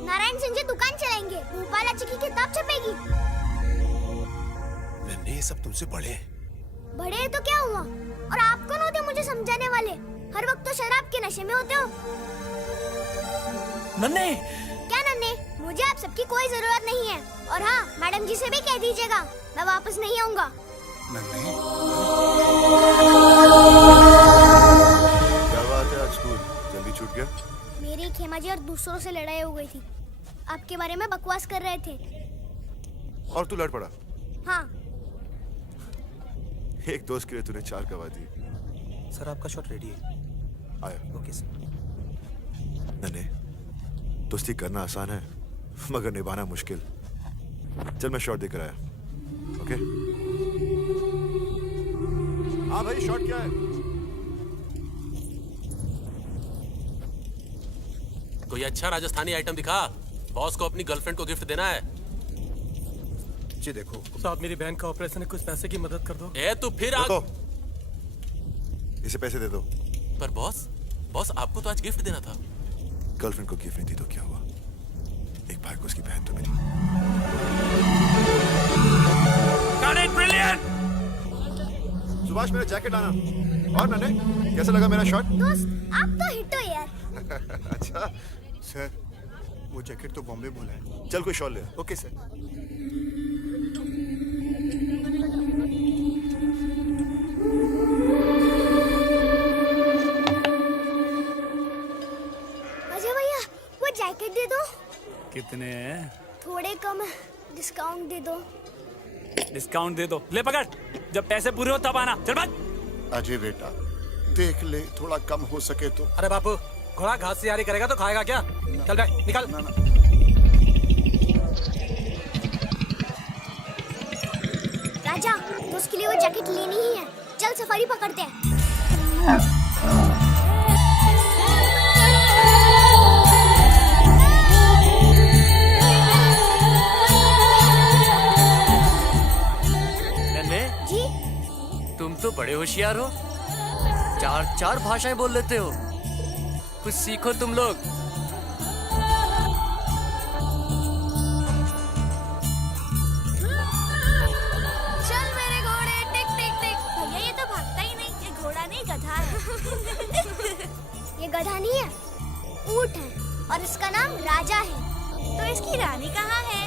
नारायण सिंह जी दुकान चलाएंगे, भोपाल अच्छी की किताब छपेगी। नन्हे ये सब तुमसे बड़े हैं। बड़े हैं तो क्या हुआ? और आप कौन होते मुझे समझाने वाले? हर वक्त तो शराब के नशे में होते हो। नन्हे क्या नन्हे? मुझे आप सबकी कोई जरूरत नहीं है। और हाँ, मैडम जी से भी कह दीजिएगा मैं वापस नहीं आऊंगा। क्या बात है, आज स्कूल जल्दी छूट गया? मेरी खेमा जी और दूसरों से लड़ाई हो गई थी, आपके बारे में बकवास कर रहे थे। और तू लड़ पड़ा? हाँ। एक दोस्त के लिए तूने 4 गवा दी। सर आपका शॉट रेडी है। आया। Okay sir. नन्हे, दोस्ती करना आसान है मगर निभाना मुश्किल। चल मैं शॉट देकर आया। ओके? हाँ भाई, शॉट क्या है? कोई अच्छा राजस्थानी आइटम दिखा, बॉस को अपनी गर्लफ्रेंड को गिफ्ट देना है। जी देखो साहब, मेरी बहन का ऑपरेशन है, कुछ पैसे की मदद कर दो। ए तू फिर इसे पैसे दे दो। पर बॉस आपको तो आज गिफ्ट देना था। गर्लफ्रेंड को गिफ्ट नहीं दी तो क्या हुआ? एक भाई को उसकी बहन तो मिली। सुभाष, मेरा जैकेट आना। और नन्हे, कैसा लगा मेरा शॉट? दोस्त आप तो हिट हो यार। अच्छा सर, वो जैकेट तो बॉम्बे बोला है। चल कोई शॉल ले। Okay sir. अजय भैया, वो जैकेट दे दो। कितने हैं? थोड़े कम है, डिस्काउंट दे दो। डिस्काउंट दे दो। ले पकड़, जब पैसे पूरे हो तब आना। चल भाग। अजय बेटा, देख ले, थोड़ा कम हो सके तो। अरे बापू, घोड़ा घास से यारी करेगा तो खाएगा क्या? चल भाई निकल। राजा, दोस्त के लिए वो जैकेट लेनी ही है। चल सफारी पकड़ते हैं। नन्हे जी? तुम तो बड़े होशियार हो, 4 भाषाएं बोल लेते हो। कुछ सीखो तुम लोग। चल मेरे घोड़े, टिक टिक टिक। भैया ये तो भागता ही नहीं, ये घोड़ा नहीं गधा है। ये गधा नहीं है, ऊंट है और इसका नाम राजा है। तो इसकी रानी कहाँ है?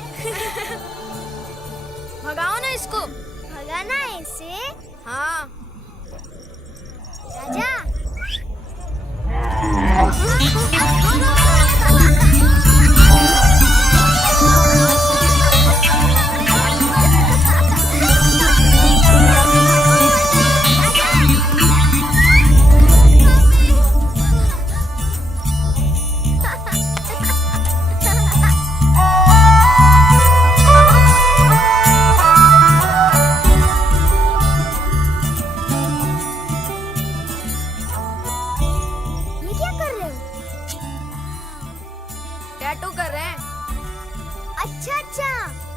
भगाओ ना इसको। भगाना है इसे? हाँ। राजा। टैटू कर रहे हैं। अच्छा अच्छा,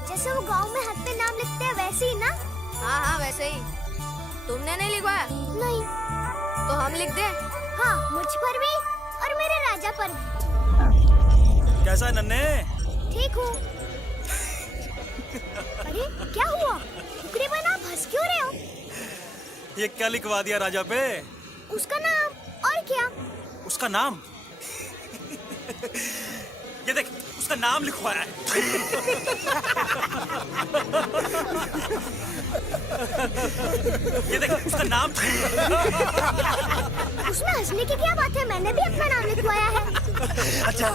जैसे वो गांव में हाथ पे नाम लिखते हैं वैसे ही ना? हाँ हाँ वैसे ही। तुमने नहीं लिखवाया? नहीं। तो हम लिख दे? हाँ, मुझ पर भी और मेरे राजा पर भी। कैसा है नन्हे? ठीक हूँ। अरे क्या हुआ? टुकड़े बना हंस क्यों रहे हो? ये क्या लिखवा दिया राजा पे? उसका नाम। और क्या? उसका नाम? ये देख, उसका नाम लिखवाया है। ये देख, उसका नाम। उसमें हंसने की क्या बात है? मैंने भी अपना नाम लिखवाया है। अच्छा।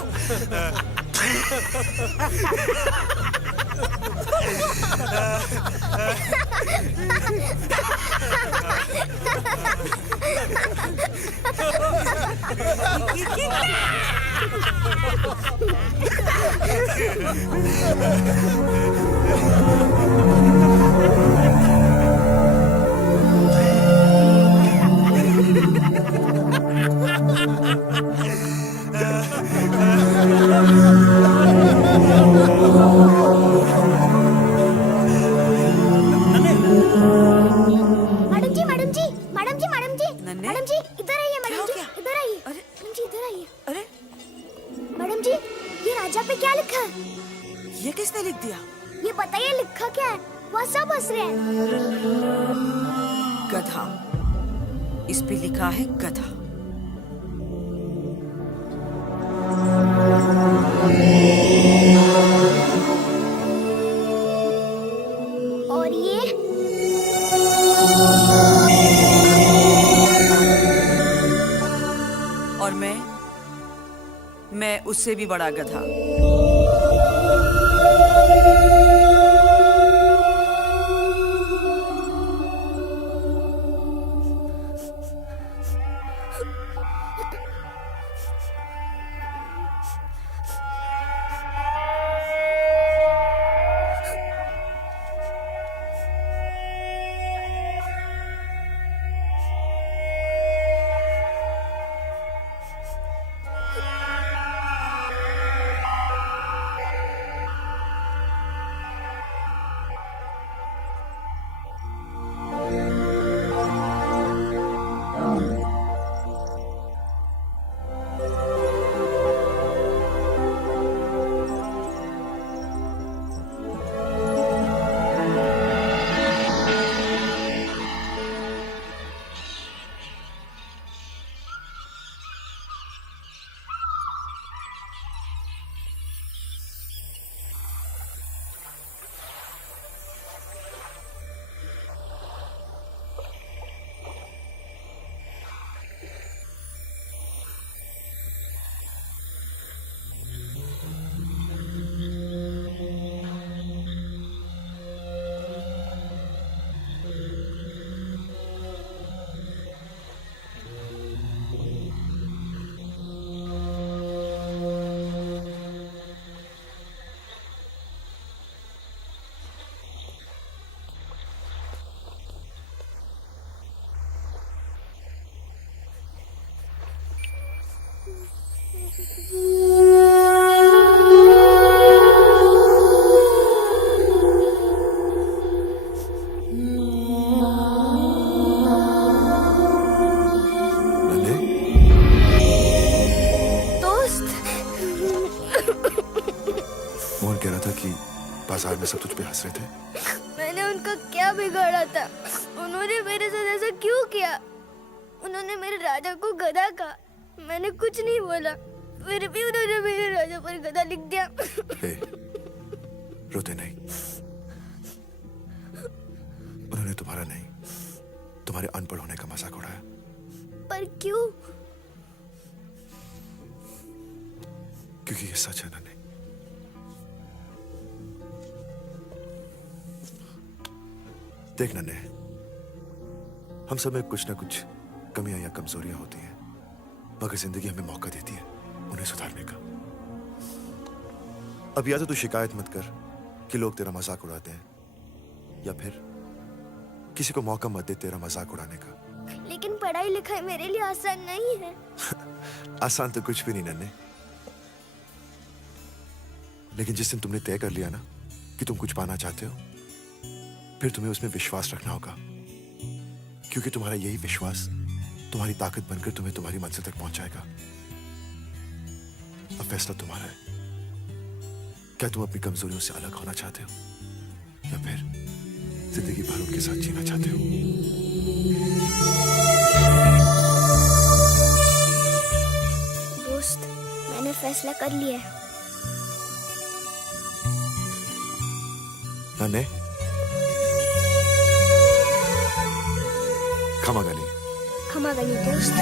Ha ha ha ha! राजा पे क्या लिखा है? ये किसने लिख दिया? ये बताइए लिखा क्या है? वहाँ सब हंस रहे हैं। गधा। इस पे लिखा है गधा। और ये? और मैं उससे भी बड़ा गधा। बाजार में सब तुझ पे हंस रहे थे। मैंने उनका क्या बिगाड़ा था? उन्होंने मेरे साथ ऐसा क्यों किया? उन्होंने मेरे राजा को गधा कहा, मैंने कुछ नहीं बोला, फिर भी उन्होंने मेरे राजा पर गधा लिख दिया। रोते नहीं, उन्होंने तुम्हारा नहीं, तुम्हारे अनपढ़ होने का मजाक उड़ाया। पर क्यों? क्योंकि ये सच है नन्हे। देख नन्हे, हम सब में कुछ ना कुछ कमियां या कमजोरियां होती हैं, मगर जिंदगी हमें मौका देती है उन्हें सुधारने का। अब या तो तू शिकायत मत कर कि लोग तेरा मजाक उड़ाते हैं, या फिर किसी को मौका मत दे तेरा मजाक उड़ाने का। लेकिन पढ़ाई लिखाई मेरे लिए आसान नहीं है। आसान तो कुछ भी नहीं नन्हे, लेकिन जिस दिन तुमने तय कर लिया ना कि तुम कुछ पाना चाहते हो, फिर तुम्हें उसमें विश्वास रखना होगा, क्योंकि तुम्हारा यही विश्वास तुम्हारी ताकत बनकर तुम्हें तुम्हारी मंजिल तक पहुंचाएगा। अब फैसला तुम्हारा है, क्या तुम अपनी कमजोरियों से अलग होना चाहते हो, या फिर जिंदगी भर उनके साथ जीना चाहते हो? दोस्त, मैंने फैसला कर लिया है। नन्हे, खमागनी। खमागनी दोस्त।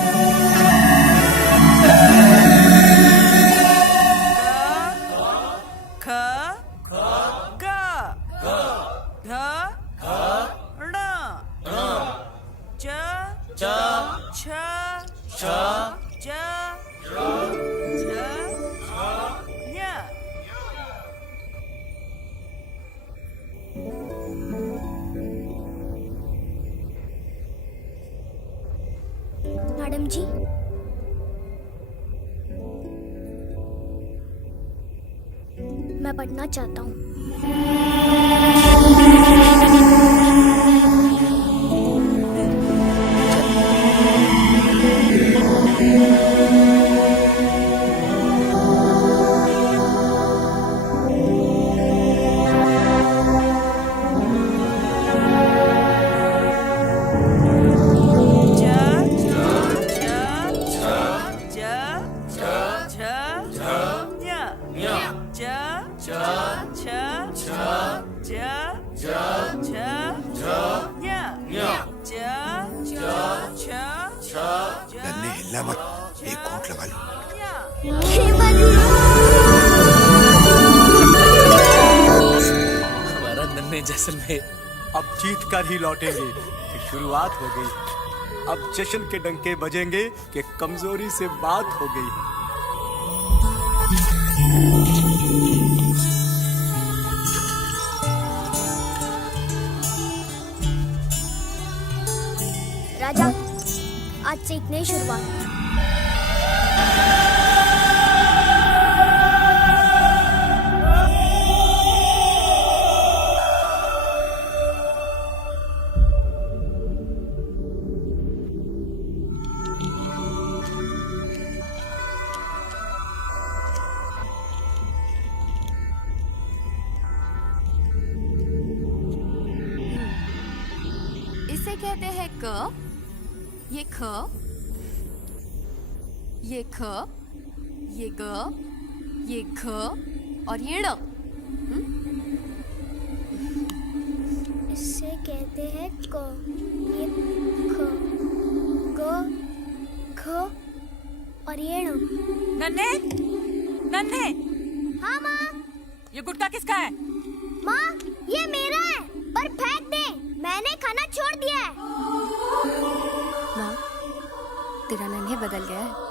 मैडम जी, मैं पढ़ना चाहता हूँ। एक घूंट लगा लो। हमारा नन्हे जैसलमेर अब जीत कर ही लौटेंगे कि शुरुआत हो गई। अब जश्न के डंके बजेंगे कि कमजोरी से बात हो गई है। राजा, आज से एक नई शुरुआत। इसे कहते हैं क, ये ख, ये ख, ये ग, ये घ और ये ड़। इसे कहते हैं क, ये ख, ग, ख और ये ण। नन्हे, नन्हे, हाँ माँ। ये गुटका किसका है? माँ, ये मेरा है, पर फेंक दे, मैंने खाना छोड़ दिया है। माँ, तेरा नन्हे बदल गया है।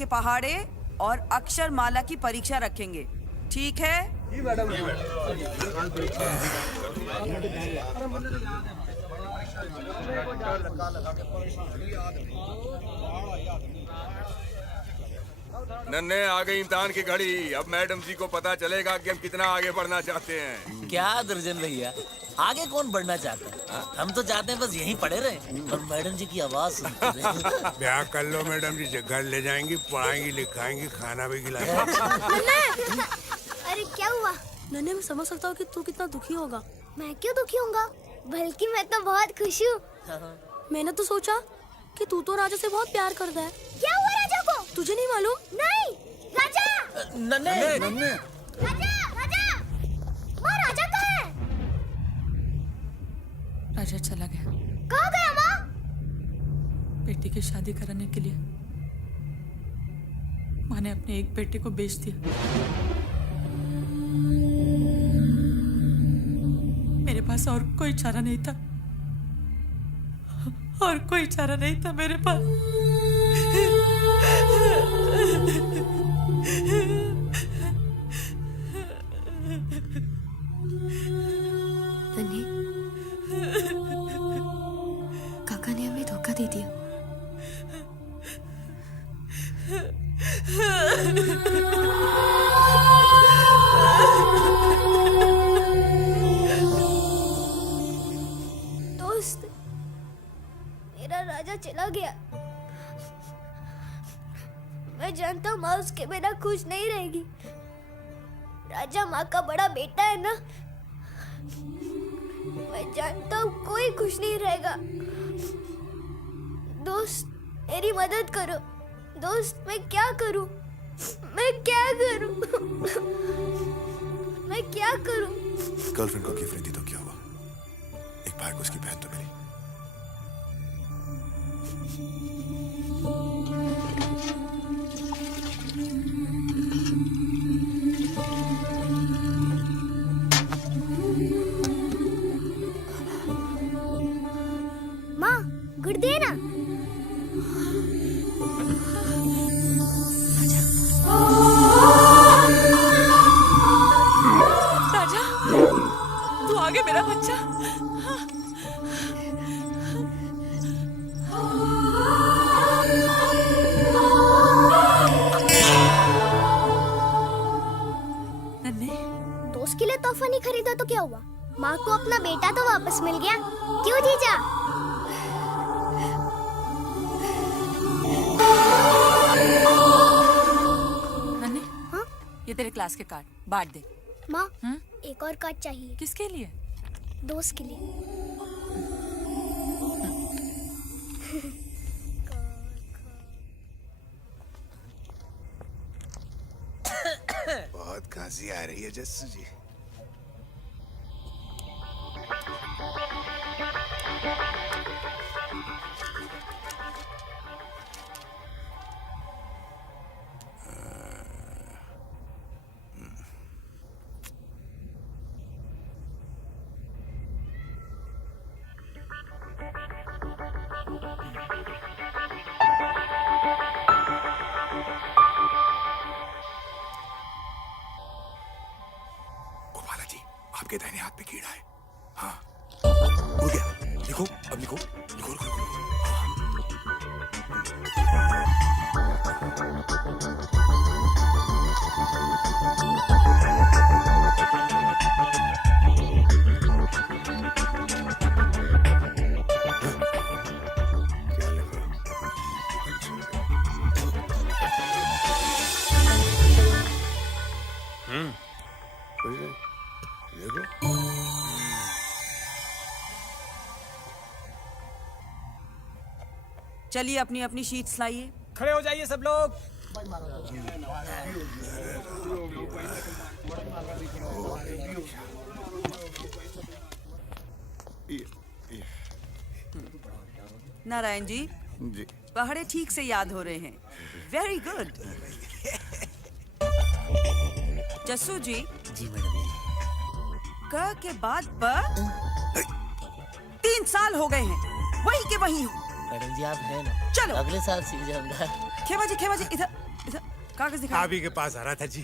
के पहाड़े और अक्षर माला की परीक्षा रखेंगे, ठीक है? जी मैडम। नन्हे आ गई इम्तिहान की घड़ी। अब मैडम जी को पता चलेगा कि हम कितना आगे बढ़ना चाहते हैं। क्या दर्जन भैया, आगे कौन बढ़ना चाहता है? हम तो चाहते हैं बस यहीं पड़े रहे और मैडम जी की आवाज सुनते रहे। ब्याह कर लो, मैडम जी घर ले जाएंगी, पढ़ाएंगी, लिखाएंगी, खाना भी खिलाएंगी। अरे क्या हुआ? नन्हे, मैं समझ सकता हूँ कि तू कितना दुखी होगा। मैं क्यों दुखी होऊंगा? बल्कि मैं तो बहुत खुश हूँ। मैंने तो सोचा कि तू तो राजा से बहुत प्यार करता है। क्या हुआ राजा को? तुझे नहीं मालूम? नहीं। राजा! नन्हे, राजा! राजा! माँ, राजा कहाँ है? राजा चला गया। कहाँ गया माँ? बेटी की शादी कराने के लिए माँ ने अपने एक बेटे को बेच दिया। मेरे पास और कोई चारा नहीं था, और कोई चारा नहीं था मेरे पास। नन्हे, काका ने हमें धोखा दे दिया। दोस्त, मेरा राजा चला गया। मैं जानता हूँ माँ उसके बिना खुश नहीं रहेगी। राजा माँ का बड़ा बेटा है ना। मैं जानता हूँ कोई खुश नहीं रहेगा। दोस्त, मेरी मदद करो। दोस्त, मैं क्या करूँ? मैं क्या करूँ? मैं क्या करूँ? गर्लफ्रेंड को गिफ्ट नहीं दी तो क्या हुआ? एक भाई को उसकी बहन तो मिली। माँ, गुड़ दे ना। राजा, तू आ गया मेरा बच्चा। नन्हे, दोस्त के लिए तोहफा नहीं खरीदा तो क्या हुआ? माँ को अपना बेटा तो वापस मिल गया। क्यों जीजा? नन्हे, हाँ? ये तेरे क्लास के कार्ड, बांट दे। माँ, एक और कार्ड चाहिए। किसके लिए? दोस्त के लिए। बहुत खांसी आ रही है जस्सू जी। गोपाला जी, आपके दाहिने हाथ पे कीड़ा है। हाँ, हो गया। लिखो, अब लिखो। लिखो, लिखो, लिखो। देखो। चलिए अपनी अपनी शीट्स लाइए। खड़े हो जाइए सब लोग। नारायण जी, जी पहाड़े ठीक से याद हो रहे हैं। Very good. जस्सू जी। जी मैडम। क के बाद ब 3 साल हो गए हैं, वही के वही हो। मैडम जी आप हैं ना? चलो अगले साल सीख जाऊंगा। खेमा जी इधर। कागज दिखा। आप ही के पास आ रहा था जी,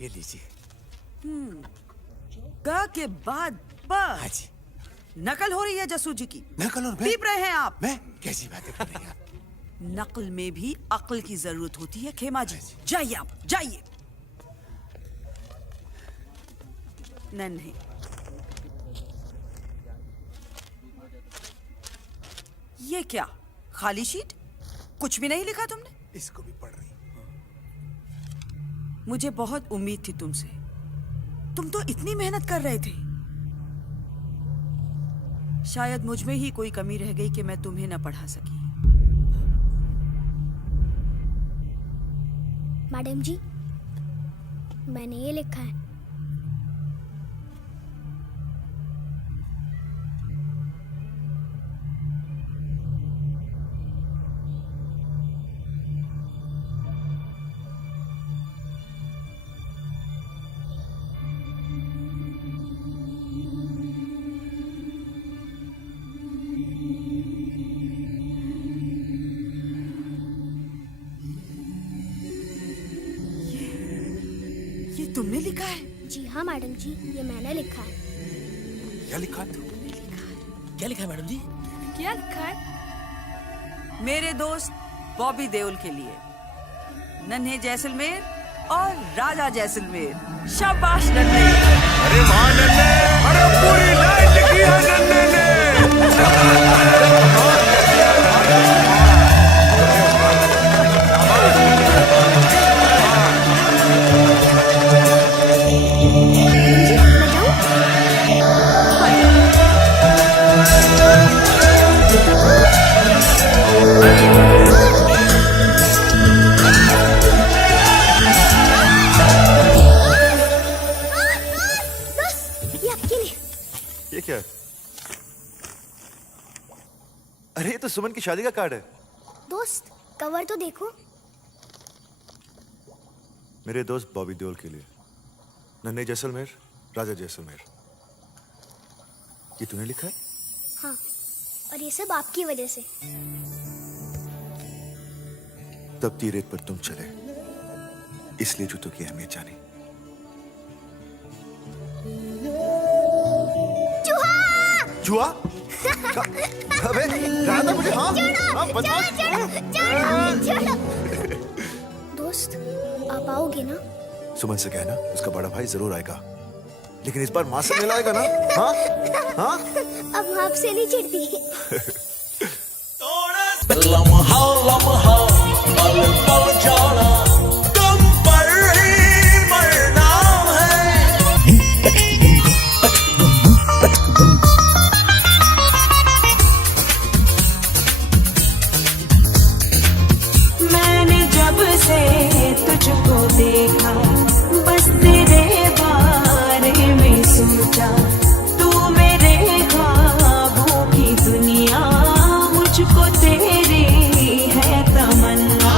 ये लीजिए। ग के बाद ब। हाँ जी। नकल हो रही है जस्सू जी की। नकल और पीप रहे हैं आप। मैं कैसी बातें कर रही हैं आप? नकल में भी अक्ल की जरूरत होती है खेमा जी। जाइए आप, जाइए। नहीं, ये क्या खाली शीट? कुछ भी नहीं लिखा तुमने? इसको भी पढ़ रही। मुझे बहुत उम्मीद थी तुमसे। तुम तो इतनी मेहनत कर रहे थे। शायद मुझ में ही कोई कमी रह गई कि मैं तुम्हें न पढ़ा सकी। मैडम जी, मैंने ये लिखा है। तुमने लिखा है? जी हाँ मैडम जी, ये मैंने लिखा है। क्या लिखा है? क्या लिखा है मैडम जी? क्या लिखा है? मेरे दोस्त बॉबी देओल के लिए, नन्हे जैसलमेर और राजा जैसलमेर। शाबाश नन्हे। अरे वाह नन्हे, अरे पूरी लाइन लिखी है नन्हे ने। ये क्या है? अरे ये तो सुमन की शादी का कार्ड है। दोस्त, कवर तो देखो। मेरे दोस्त बॉबी देओल के लिए, नन्हे जैसलमेर, राजा जैसलमेर। ये तूने लिखा है? हाँ, और ये सब आपकी वजह से। तब तीरेत पर तुम चले, इसलिए जूतों की अहमियत जानी। चूहा? अबे कहा था मुझे? हाँ हाँ बता। दोस्त, आप आओगे ना? सुमन से कहना उसका बड़ा भाई जरूर आएगा, लेकिन इस बार माँ से मिलाएगा ना? हाँ हाँ। अब माँ आपसे नहीं चिढ़ती। लम्हा लम्हा पल पल जाना, तुम पर ही मरना है। मैंने जब से तुझको देखा, बस तेरे बारे में सोचा। तू मेरे ख्वाबों की दुनिया, मुझको तेरी है तमन्ना।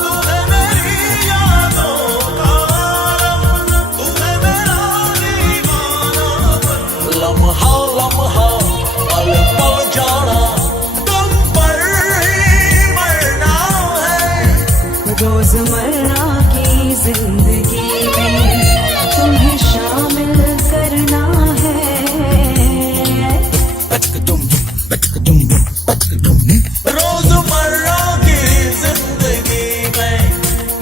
तूने मेरी यादों का आलम, तूने मेरा दीवानापन। लम्हा लम्हा पल पल जाना, तुम पर ही मरना है। रोजमर्रा की जिंदगी में तुम्हें शामिल करना है। रोजमर्रा की जिंदगी में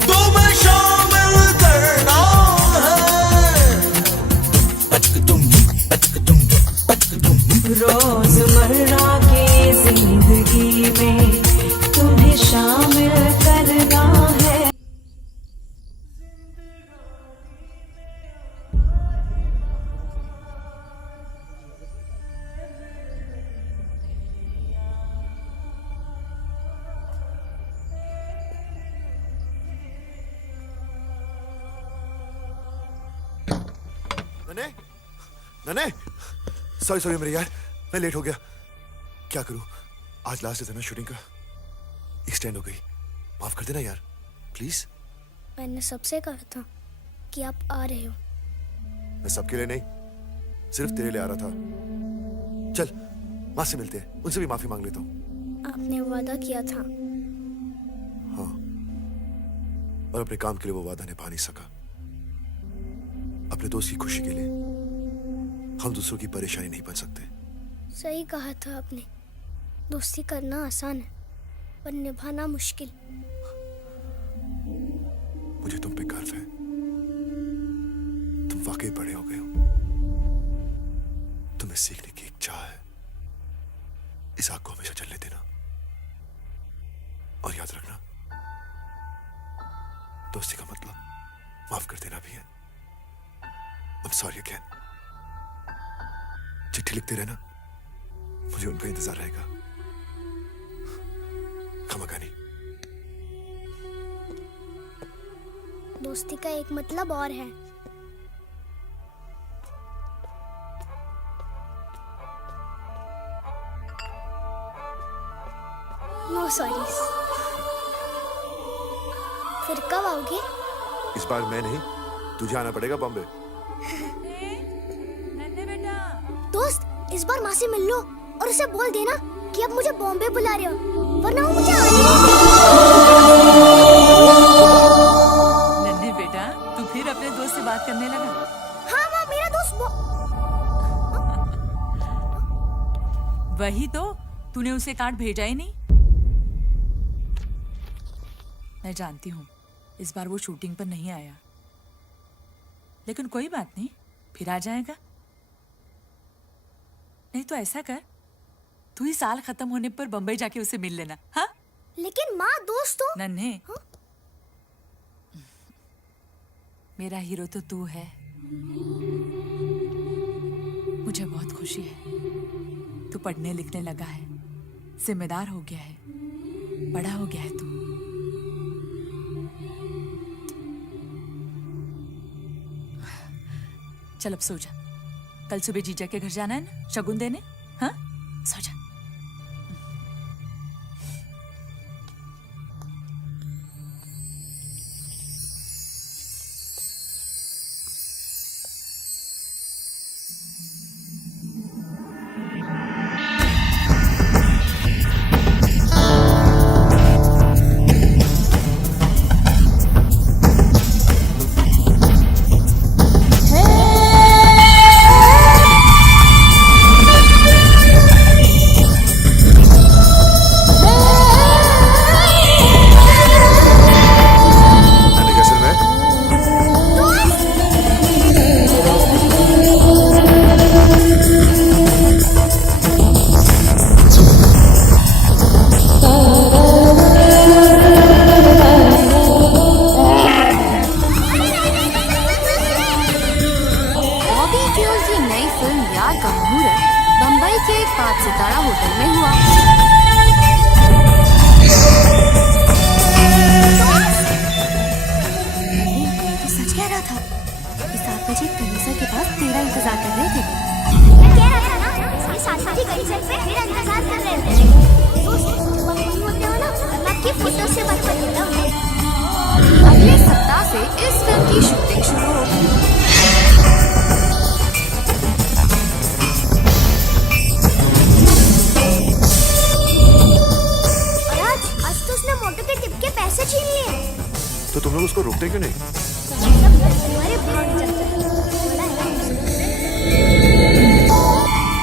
तुम्हें शामिल करना है। रोजमर्रा की जिंदगी में तुम्हें शामिल करना है। नन्हे, नन्हे, सॉरी सॉरी मेरे यार, मैं लेट हो गया। क्या करूं, आज लास्ट है ना शूटिंग का, एक्सटेंड हो गई। माफ कर देना यार, प्लीज। मैंने सबसे कहा था कि आप आ रहे हो। मैं सबके लिए नहीं, सिर्फ तेरे लिए आ रहा था। चल माँ से मिलते हैं, उनसे भी माफी मांग लेता हूँ। आपने वादा किया था। हाँ, और अपने काम के लिए वो वादा निभा नहीं सका। अपने दोस्त की खुशी के लिए हम दूसरों की परेशानी नहीं बन सकते। सही कहा था आपने, दोस्ती करना आसान है पर निभाना मुश्किल। मुझे तुम पे गर्व है, तुम वाकई बड़े हो गए हो। तुम्हें सीखने की एक चाह है, इस आग को हमेशा जलने देना और याद रखना दोस्ती का मतलब माफ कर देना भी है। I'm sorry again। चिट्ठी लिखते रहना, मुझे उनका इंतजार रहेगा। खमागानी। दोस्ती का एक मतलब और है। No sorries. फिर कब आओगे? इस बार मैं नहीं, तुझे आना पड़ेगा बॉम्बे। दोस्त, इस बार माँ से मिल लो और उसे बोल देना कि अब मुझे बॉम्बे बुला रहे हो, वरना वो मुझे आने नहीं देगी। नन्हे बेटा, तू फिर अपने दोस्त से बात करने लगा? हाँ माँ, मेरा दोस्त वही तो, तूने उसे कार्ड भेजा ही नहीं। मैं जानती हूँ इस बार वो शूटिंग पर नहीं आया, लेकिन कोई बात नहीं, फिर आ जाएगा। नहीं तो ऐसा कर, तू ही साल खत्म होने पर बंबई जाके उसे मिल लेना। हाँ? लेकिन माँ, दोस्त तो नन्हे, मेरा हीरो तो तू है। मुझे बहुत खुशी है, तू पढ़ने लिखने लगा है, जिम्मेदार हो गया है, बड़ा हो गया है तू। चल अब सो जा, कल सुबह जीजा के घर जाना है ना शगुन देने। हाँ, सो जा। अगले सप्ताह से इस फिल्म की शूटिंग शुरू होगी। आज तो उसने मोटर के टिप के पैसे छीन लिए। तो तुम लोग उसको रोकते क्यों नहीं?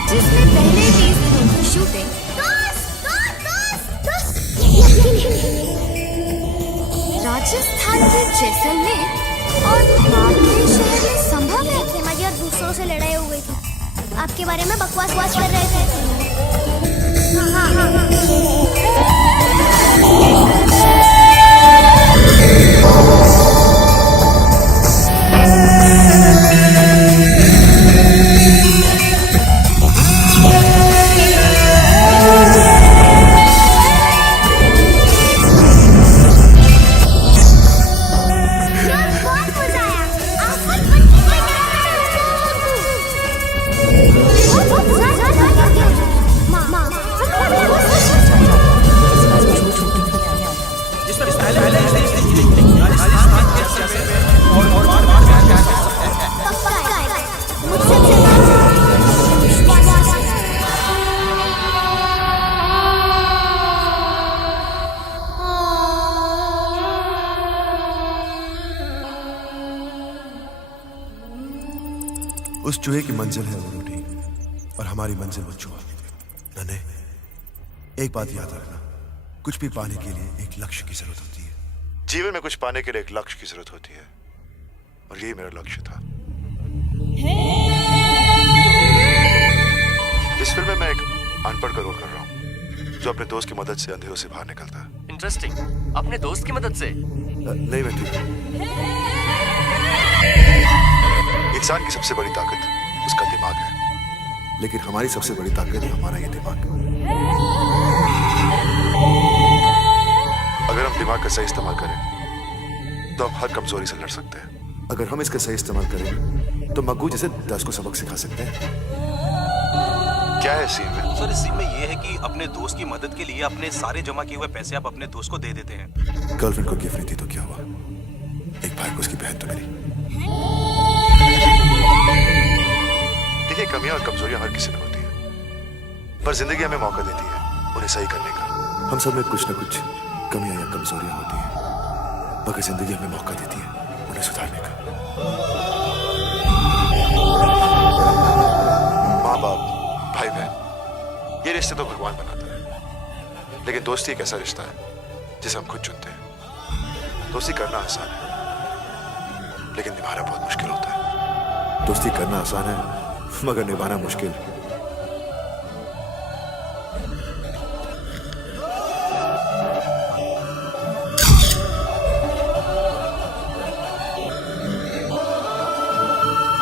जिसमें पहले 20 दिनों की शूटिंग राजस्थान के जैसलमेर और बाड़मेर शहर में संभव है। खेमाजी और दूसरों से लड़ाई हो गई थी, आपके बारे में बकवास कर रहे थे। उस चूहे की मंजिल है वो रोटी और हमारी मंजिल वो चूहा। नन्हे, एक बात याद रखना, कुछ भी पाने के लिए एक लक्ष्य की जरूरत होती है। जीवन में कुछ पाने के लिए एक लक्ष्य की जरूरत होती है, और यही मेरा लक्ष्य था। इस फिल्म में मैं एक अनपढ़ का रोल कर रहा हूँ जो अपने दोस्त की मदद से अंधेरों से बाहर निकलता है। इंटरेस्टिंग। अपने दोस्त की मदद से? नहीं, मैं ठीक हूँ। इंसान की सबसे बड़ी ताकत उसका दिमाग है, लेकिन हमारी सबसे बड़ी ताकत है हमारा ये दिमाग। अगर हम दिमाग का सही इस्तेमाल करें तो हम हर कमजोरी से लड़ सकते हैं। अगर हम इसका सही इस्तेमाल करें तो मग्गू जैसे 10 को सबक सिखा सकते हैं। क्या है सीन में? सर, इस सीन में ये है कि अपने दोस्त की मदद के लिए अपने सारे जमा किए हुए पैसे आप अपने दोस्त को दे देते हैं। गर्लफ्रेंड को गिफ्ट नहीं दी तो क्या हुआ? एक भाई को उसकी बहन तो मिली। देखिए, कमियां और कमजोरियां हर किसी में होती है, पर जिंदगी हमें मौका देती है उन्हें सही करने का। हम सब में कुछ न कुछ कमियां या कमजोरियां होती हैं, मगर जिंदगी हमें मौका देती है उन्हें सुधारने का। माँ बाप, भाई बहन, ये रिश्ते तो भगवान बनाता है, लेकिन दोस्ती एक ऐसा रिश्ता है जिसे हम खुद चुनते हैं। दोस्ती करना आसान है, लेकिन निभाना बहुत मुश्किल होता है। दोस्ती करना आसान है, मगर निभाना मुश्किल।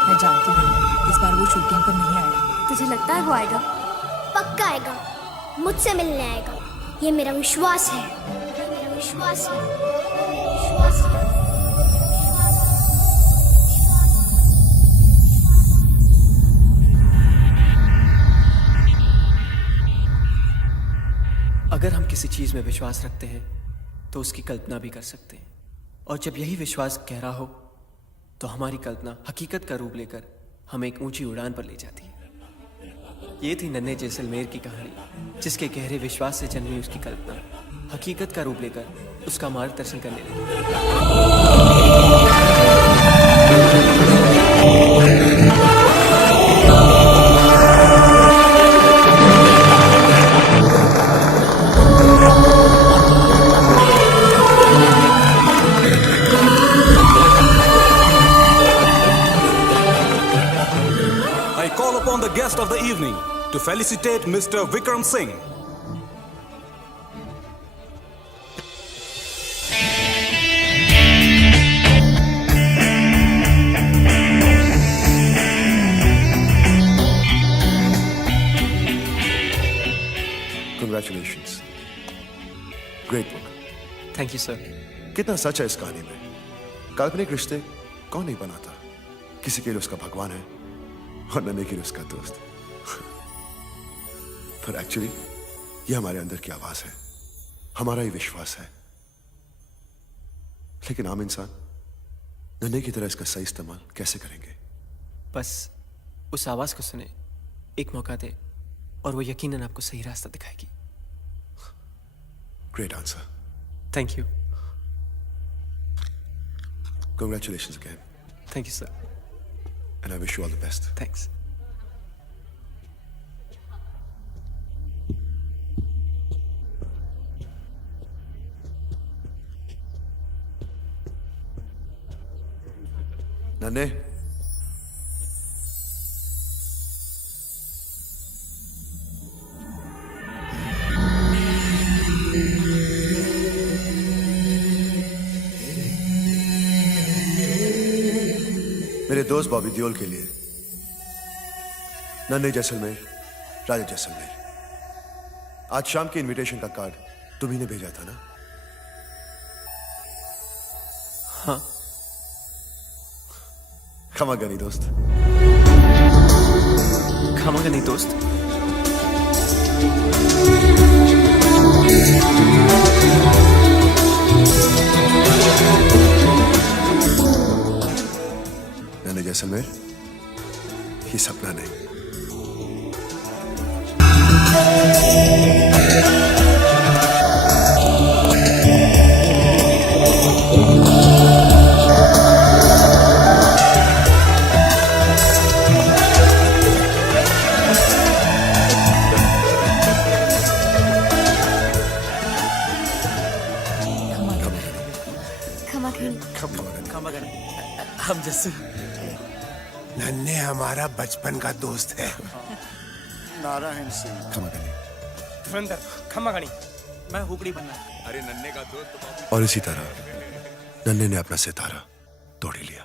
मैं जानती हूँ इस बार वो शूटिंग पर नहीं आया। तुझे लगता है वो आएगा? पक्का आएगा, मुझसे मिलने आएगा, ये मेरा विश्वास है। ये मेरा विश्वास है। विश्वास है। अगर हम किसी चीज में विश्वास रखते हैं तो उसकी कल्पना भी कर सकते हैं, और जब यही विश्वास गहरा हो तो हमारी कल्पना हकीकत का रूप लेकर हमें एक ऊंची उड़ान पर ले जाती है। ये थी नन्हे जैसलमेर की कहानी, जिसके गहरे विश्वास से जन्मी उसकी कल्पना हकीकत का रूप लेकर उसका मार्गदर्शन करने लगी। I call upon the guest of the evening to felicitate Mr. Vikram Singh. Congratulations. Great book. Thank you sir. कितना सच है इस कहानी में। काल्पनिक रिश्ते कौन नहीं बनाता? किसी के लिए उसका भगवान है और नन्हे के लिए उसका दोस्त। पर एक्चुअली ये हमारे अंदर की आवाज है, हमारा ही विश्वास है। लेकिन आम इंसान नन्हे की तरह इसका सही इस्तेमाल कैसे करेंगे? बस उस आवाज को सुने, एक मौका दे, और वो यकीनन आपको सही रास्ता दिखाएगी। Great answer. Thank you. Congratulations again. Thank you sir. And I wish you all the best. Thanks. नन्हे, मेरे दोस्त बॉबी देओल के लिए नन्हे जैसलमेर, राजा जैसलमेर। आज शाम के इनविटेशन का कार्ड तुम्ही ने भेजा था ना? हाँ। खमागनी दोस्त। खमागनी दोस्त। नन्हे जैसलमेर, ये सपना नहीं। हम जैसे नन्हे हमारा बचपन का दोस्त है। नारायण सिंह। क्षमा करिए। धुरंधर खम्मा गणी, मैं हुकड़ी बनना। अरे नन्हे का दोस्त तो और इसी तरह नन्हे ने अपना सितारा तोड़ ही लिया।